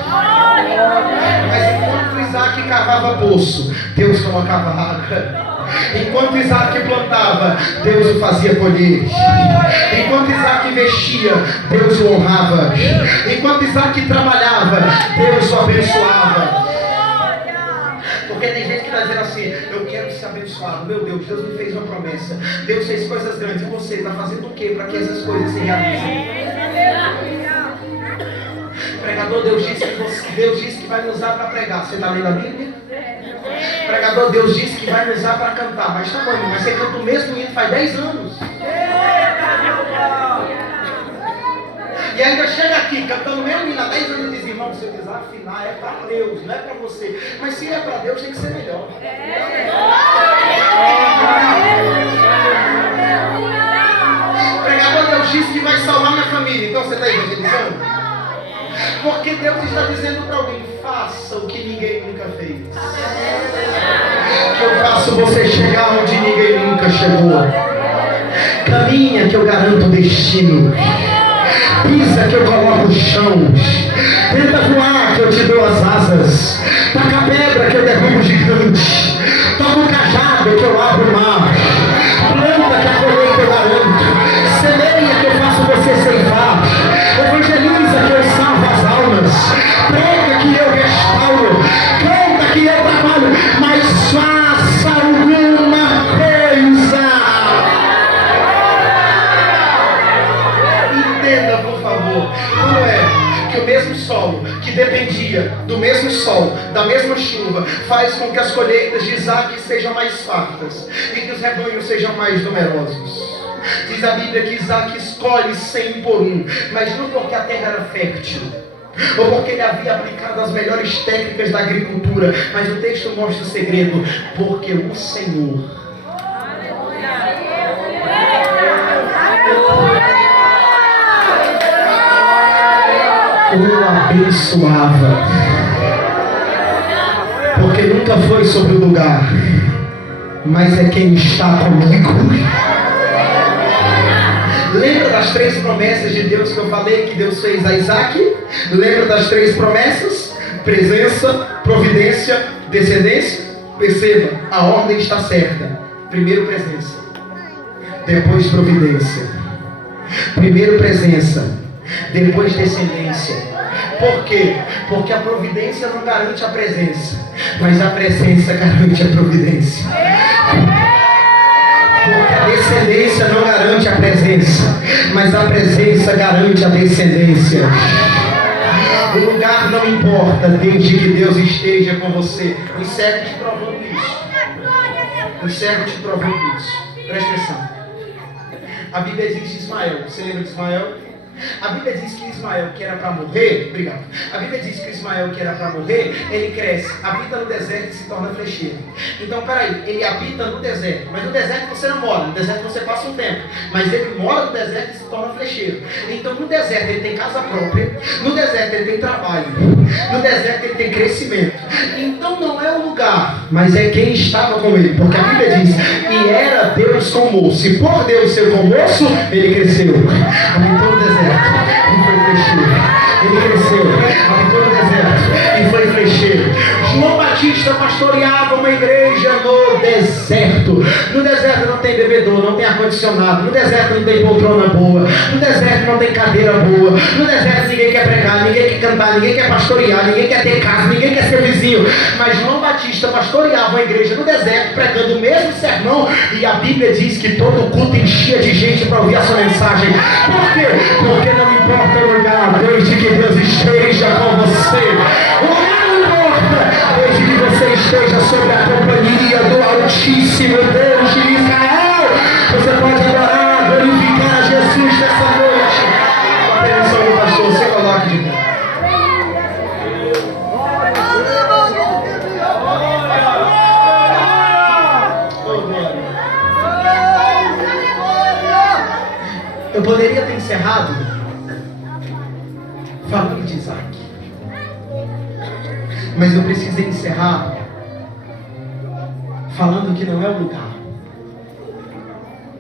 Mas enquanto Isaac cavava poço, Deus colocava água. Enquanto Isaac plantava, Deus o fazia colher. Enquanto Isaac vestia, Deus o honrava. Enquanto Isaac trabalhava, Deus o abençoava. Porque tem gente que está dizendo assim: eu quero ser abençoado. Meu Deus, Deus me fez uma promessa. Deus fez coisas grandes. E você está fazendo o que para que essas coisas se realizem? Pregador, Deus disse que vai me usar para pregar. Você está lendo a Bíblia? Pregador, Deus disse que vai me usar para cantar. Mas tá bom, mas você canta o mesmo hino faz 10 anos. E ainda chega aqui cantando o mesmo hino há 10 anos e diz: irmão, se eu desafinar é para Deus, não é para você. Mas se é para Deus, tem que ser melhor. Pregador, Deus disse que vai salvar minha família. Então você está evangelizando? Porque Deus está dizendo para alguém: faça o que ninguém nunca fez. Que eu faço você chegar onde ninguém nunca chegou. Caminha que eu garanto o destino. Pisa que eu coloco o chão. Tenta voar que eu te dou as asas. Taca a pedra que eu derrubo o gigante. Toca o cajado que eu abro o mar. Planta que a colheita eu garanto. Semeia que eu faço você ceifar. Evangeliza que eu salvo as almas. Prega que eu restauro. Canta que eu trabalho. Mas faça alguma coisa. Entenda, por favor. Como é que o mesmo solo que dependia do mesmo sol, da mesma chuva, faz com que as colheitas de Isaac sejam mais fartas e que os rebanhos sejam mais numerosos? Diz a Bíblia que Isaac escolhe 100 por 1, mas não porque a terra era fértil, ou porque ele havia aplicado as melhores técnicas da agricultura, mas o texto mostra o segredo: porque o Senhor o abençoava. Porque nunca foi sobre o lugar, mas é quem está comigo. Lembra das 3 promessas de Deus que eu falei que Deus fez a Isaac? Lembra das 3 promessas? Presença, providência, descendência. Perceba, a ordem está certa. Primeiro presença, depois providência. Primeiro presença, depois descendência. Por quê? Porque a providência não garante a presença, mas a presença garante a providência. Porque a descendência não garante a presença, mas a presença garante a descendência. O lugar não importa, desde que Deus esteja com você. Encerro te provando isso. Encerro te provando isso. Presta atenção. A Bíblia diz de Ismael. Você lembra de Ismael? A Bíblia diz que Ismael, que era para morrer, obrigado. A Bíblia diz que Ismael, que era para morrer, ele cresce, habita no deserto e se torna flecheiro. Então, peraí, ele habita no deserto, mas no deserto você não mora, no deserto você passa um tempo, mas ele mora no deserto e se torna flecheiro. Então, no deserto ele tem casa própria, no deserto ele tem trabalho, no deserto ele tem crescimento. Então, não é o lugar, mas é quem estava com ele, porque a Bíblia diz: e era Deus com o moço, e por Deus ser com o moço, ele cresceu. Habitou no deserto e foi flecheiro. Ele cresceu, habitou no deserto e foi flecheiro. João Batista pastoreava uma igreja no deserto. No deserto não tem bebedouro, não tem ar-condicionado. No deserto não tem poltrona boa. No deserto não tem cadeira boa. No deserto ninguém quer pregar, ninguém quer cantar, ninguém quer pastorear, ninguém quer ter casa, ninguém quer ser vizinho. Mas João Batista pastoreava uma igreja no deserto, pregando o mesmo sermão, e a Bíblia diz que todo culto enchia de gente para ouvir a sua mensagem. Por quê? Porque não importa o lugar, desde que Deus esteja com você. O lugar não importa, desde que você esteja sobre a poderia ter encerrado falando de Isaac. Mas eu precisei encerrar falando que não é o lugar,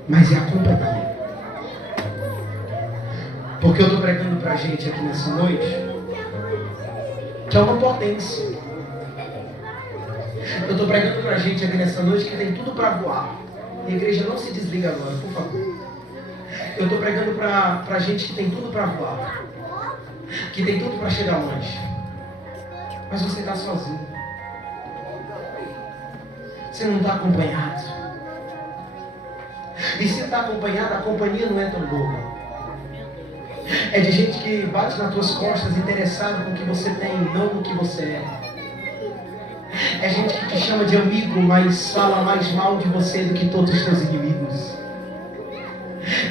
mas é a companhia. Porque eu estou pregando para a gente aqui nessa noite que é uma potência. Eu estou pregando para a gente aqui nessa noite que tem tudo para voar. E a igreja não se desliga agora, por favor. Eu estou pregando para a gente que tem tudo para voar, que tem tudo para chegar longe. Mas você está sozinho. Você não está acompanhado. E se está acompanhado, a companhia não é tão boa. É de gente que bate nas tuas costas interessado no que você tem, não no que você é. É gente que te chama de amigo, mas fala mais mal de você do que todos os teus inimigos.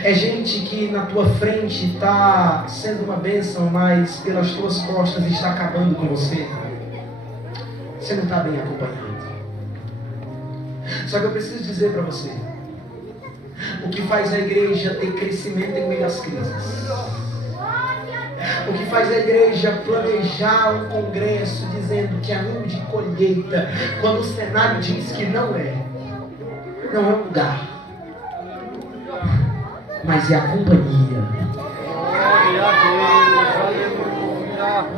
É gente que na tua frente está sendo uma bênção, mas pelas tuas costas está acabando com você. Você não está bem acompanhado. Só que eu preciso dizer para você, o que faz a igreja ter crescimento em meio às crises, o que faz a igreja planejar um congresso dizendo que é ano de colheita, quando o cenário diz que não é um lugar, mas é a companhia.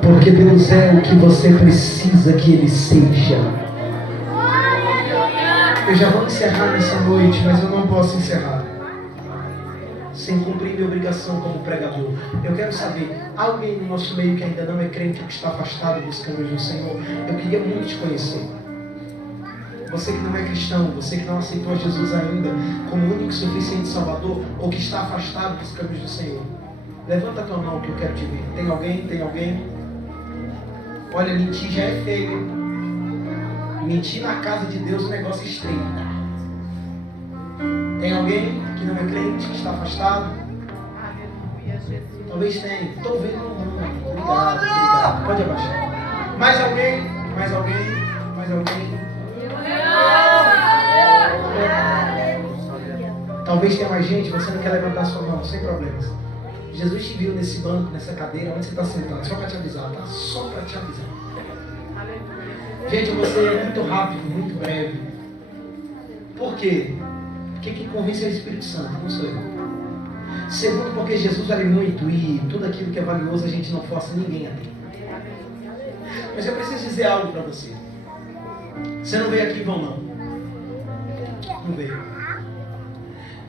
Porque Deus é o que você precisa que Ele seja. Eu já vou encerrar nessa noite, mas eu não posso encerrar sem cumprir minha obrigação como pregador. Eu quero saber, alguém no nosso meio que ainda não é crente ou que está afastado dos caminhos do Senhor? Eu queria muito te conhecer. Você que não é cristão, você que não aceitou Jesus ainda como único e suficiente Salvador, ou que está afastado dos caminhos do Senhor, levanta a tua mão que eu quero te ver. Tem alguém? Tem alguém? Olha, mentir já é feio. Mentir na casa de Deus é um negócio estreito. Tem alguém que não é crente, que está afastado? Talvez tenha. Estou vendo um nome. Obrigado. Pode abaixar. Mais alguém? Mais alguém? Mais alguém? Talvez tenha mais gente. Você não quer levantar sua mão, sem problemas. Jesus te viu nesse banco, nessa cadeira, onde você está sentado. Só para te avisar, tá? Só para te avisar. Gente, eu vou ser muito rápido, muito breve. Por quê? Porque quem convence é o Espírito Santo, não sou eu. Segundo, porque Jesus vale muito e tudo aquilo que é valioso a gente não força ninguém a ter. Mas eu preciso dizer algo para você. Você não veio aqui em vão, não. Não veio.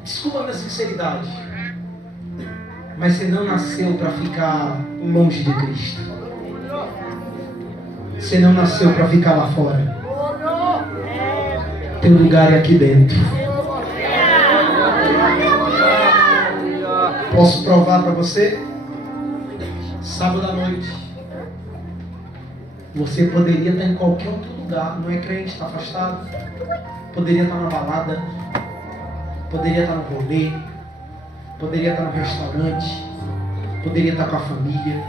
Desculpa a minha sinceridade, mas você não nasceu para ficar longe de Cristo. Você não nasceu para ficar lá fora. Teu lugar é aqui dentro. Posso provar para você? Sábado à noite, você poderia estar em qualquer outro lugar. Não é crente, está afastado. Poderia estar na balada, poderia estar no rolê, poderia estar no restaurante, poderia estar com a família,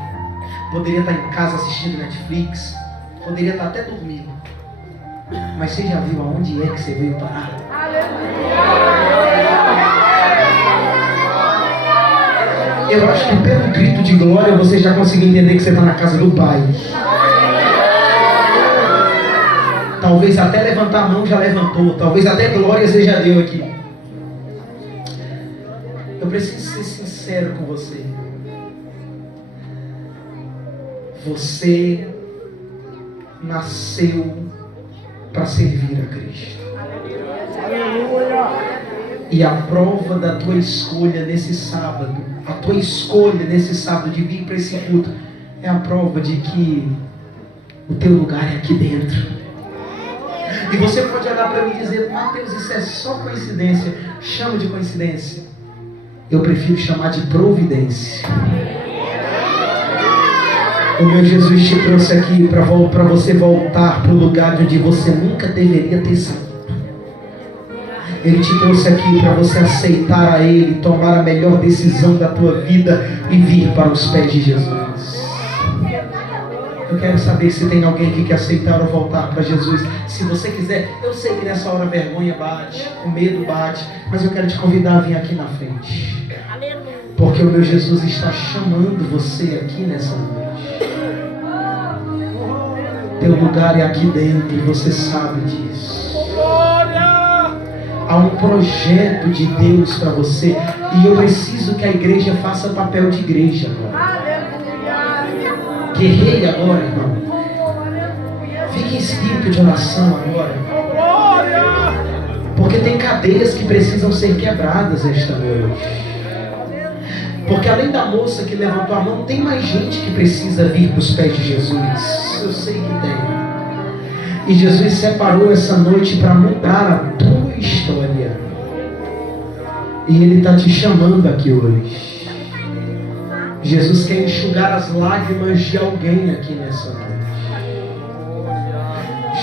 poderia estar em casa assistindo Netflix, poderia estar até dormindo. Mas você já viu aonde é que você veio parar? Eu acho que pelo grito de glória você já conseguiu entender que você está na casa do Pai. Talvez até levantar a mão já levantou. Talvez até glória você já deu aqui. Eu preciso ser sincero com você. Você nasceu para servir a Cristo. E a prova da tua escolha nesse sábado, a tua escolha nesse sábado de vir para esse culto, é a prova de que o teu lugar é aqui dentro. E você pode olhar para mim e dizer: Mateus, isso é só coincidência. Chama de coincidência. Eu prefiro chamar de providência. O meu Jesus te trouxe aqui para você voltar para o lugar onde você nunca deveria ter saído. Ele te trouxe aqui para você aceitar a Ele, tomar a melhor decisão da tua vida e vir para os pés de Jesus. Eu quero saber se tem alguém que quer aceitar ou voltar para Jesus. Se você quiser, eu sei que nessa hora a vergonha bate, o medo bate, mas eu quero te convidar a vir aqui na frente. Aleluia. Porque o meu Jesus está chamando você aqui nessa noite. Teu lugar é aqui dentro e você sabe disso. Há um projeto de Deus para você. E eu preciso que a igreja faça papel de igreja agora. Guerreie agora, irmão. Fique em espírito de oração agora. Porque tem cadeias que precisam ser quebradas esta noite. Porque além da moça que levantou a mão, tem mais gente que precisa vir para os pés de Jesus. Eu sei que tem. E Jesus separou essa noite para mudar a tua história. E Ele está te chamando aqui hoje. Jesus quer enxugar as lágrimas de alguém aqui nessa noite.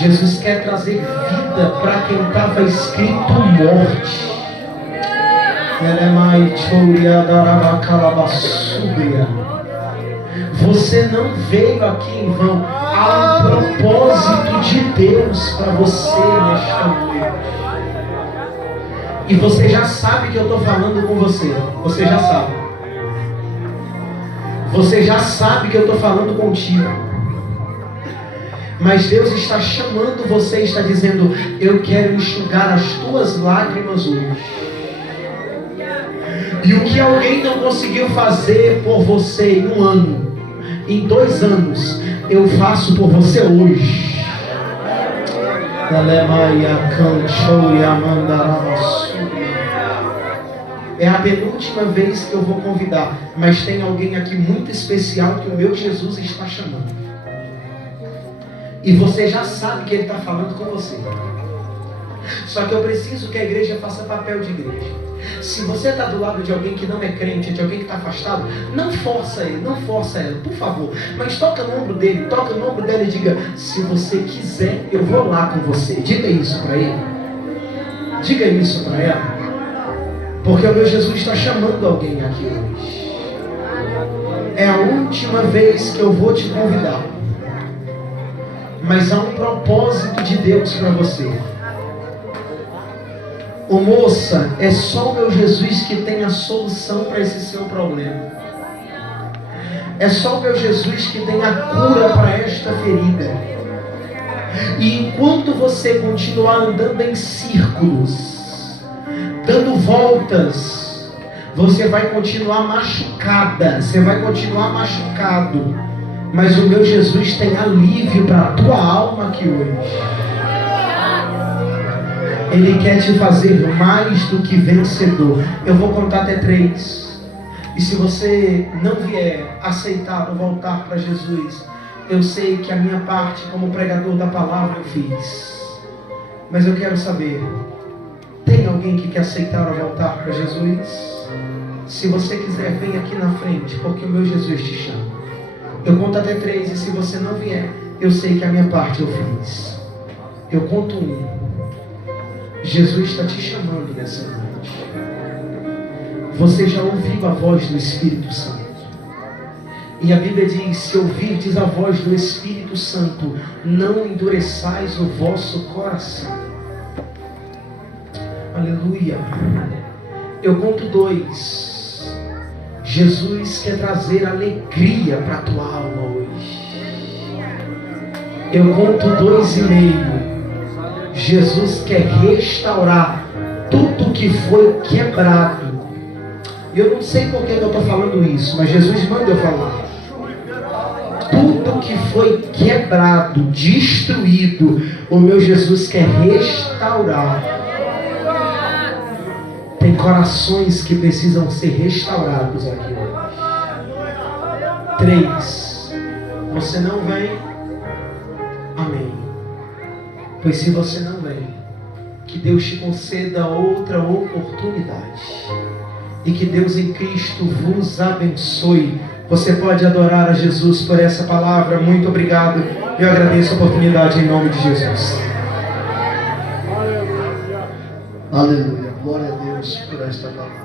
Jesus quer trazer vida para quem estava escrito morte. Você não veio aqui em vão. Há um propósito de Deus para você nesta noite. E você já sabe que eu estou falando com você. Você já sabe. Você já sabe que eu estou falando contigo. Mas Deus está chamando você, está dizendo: eu quero enxugar as tuas lágrimas hoje. E o que alguém não conseguiu fazer por você em 1 ano, em 2 anos, eu faço por você hoje. É a penúltima vez que eu vou convidar, mas tem alguém aqui muito especial que o meu Jesus está chamando. E você já sabe que Ele está falando com você. Só que eu preciso que a igreja faça papel de igreja. Se você está do lado de alguém que não é crente, de alguém que está afastado, não força ele, não força ela, por favor. Mas toca no ombro dele, toca no ombro dela e diga: se você quiser, eu vou lá com você. Diga isso para ele. Diga isso para ela. Porque o meu Jesus está chamando alguém aqui hoje. É a última vez que eu vou te convidar. Mas há um propósito de Deus para você. Ô moça, é só o meu Jesus que tem a solução para esse seu problema. É só o meu Jesus que tem a cura para esta ferida. E enquanto você continuar andando em círculos, dando voltas, você vai continuar machucada, você vai continuar machucado. Mas o meu Jesus tem alívio para a tua alma aqui hoje. Ele quer te fazer mais do que vencedor. Eu vou contar até 3. E se você não vier aceitar ou voltar para Jesus, eu sei que a minha parte como pregador da palavra eu fiz. Mas eu quero saber, tem alguém que quer aceitar ou voltar para Jesus? Se você quiser, vem aqui na frente, porque o meu Jesus te chama. Eu conto até 3 e se você não vier, eu sei que a minha parte eu fiz. Eu conto 1. Jesus está te chamando nessa noite. Você já ouviu a voz do Espírito Santo. E a Bíblia diz: se ouvirdes a voz do Espírito Santo, não endureçais o vosso coração. Aleluia. Eu conto 2. Jesus quer trazer alegria para a tua alma hoje. Eu conto 2,5. Jesus quer restaurar tudo que foi quebrado. Eu não sei por que eu estou falando isso, mas Jesus manda eu falar. Tudo que foi quebrado, destruído, o meu Jesus quer restaurar. Tem corações que precisam ser restaurados aqui hoje. 3. Você não vem? Amém. Pois se você não vem, que Deus te conceda outra oportunidade. E que Deus em Cristo vos abençoe. Você pode adorar a Jesus por essa palavra. Muito obrigado. Eu agradeço a oportunidade em nome de Jesus. Aleluia. Glória a Deus por esta palavra.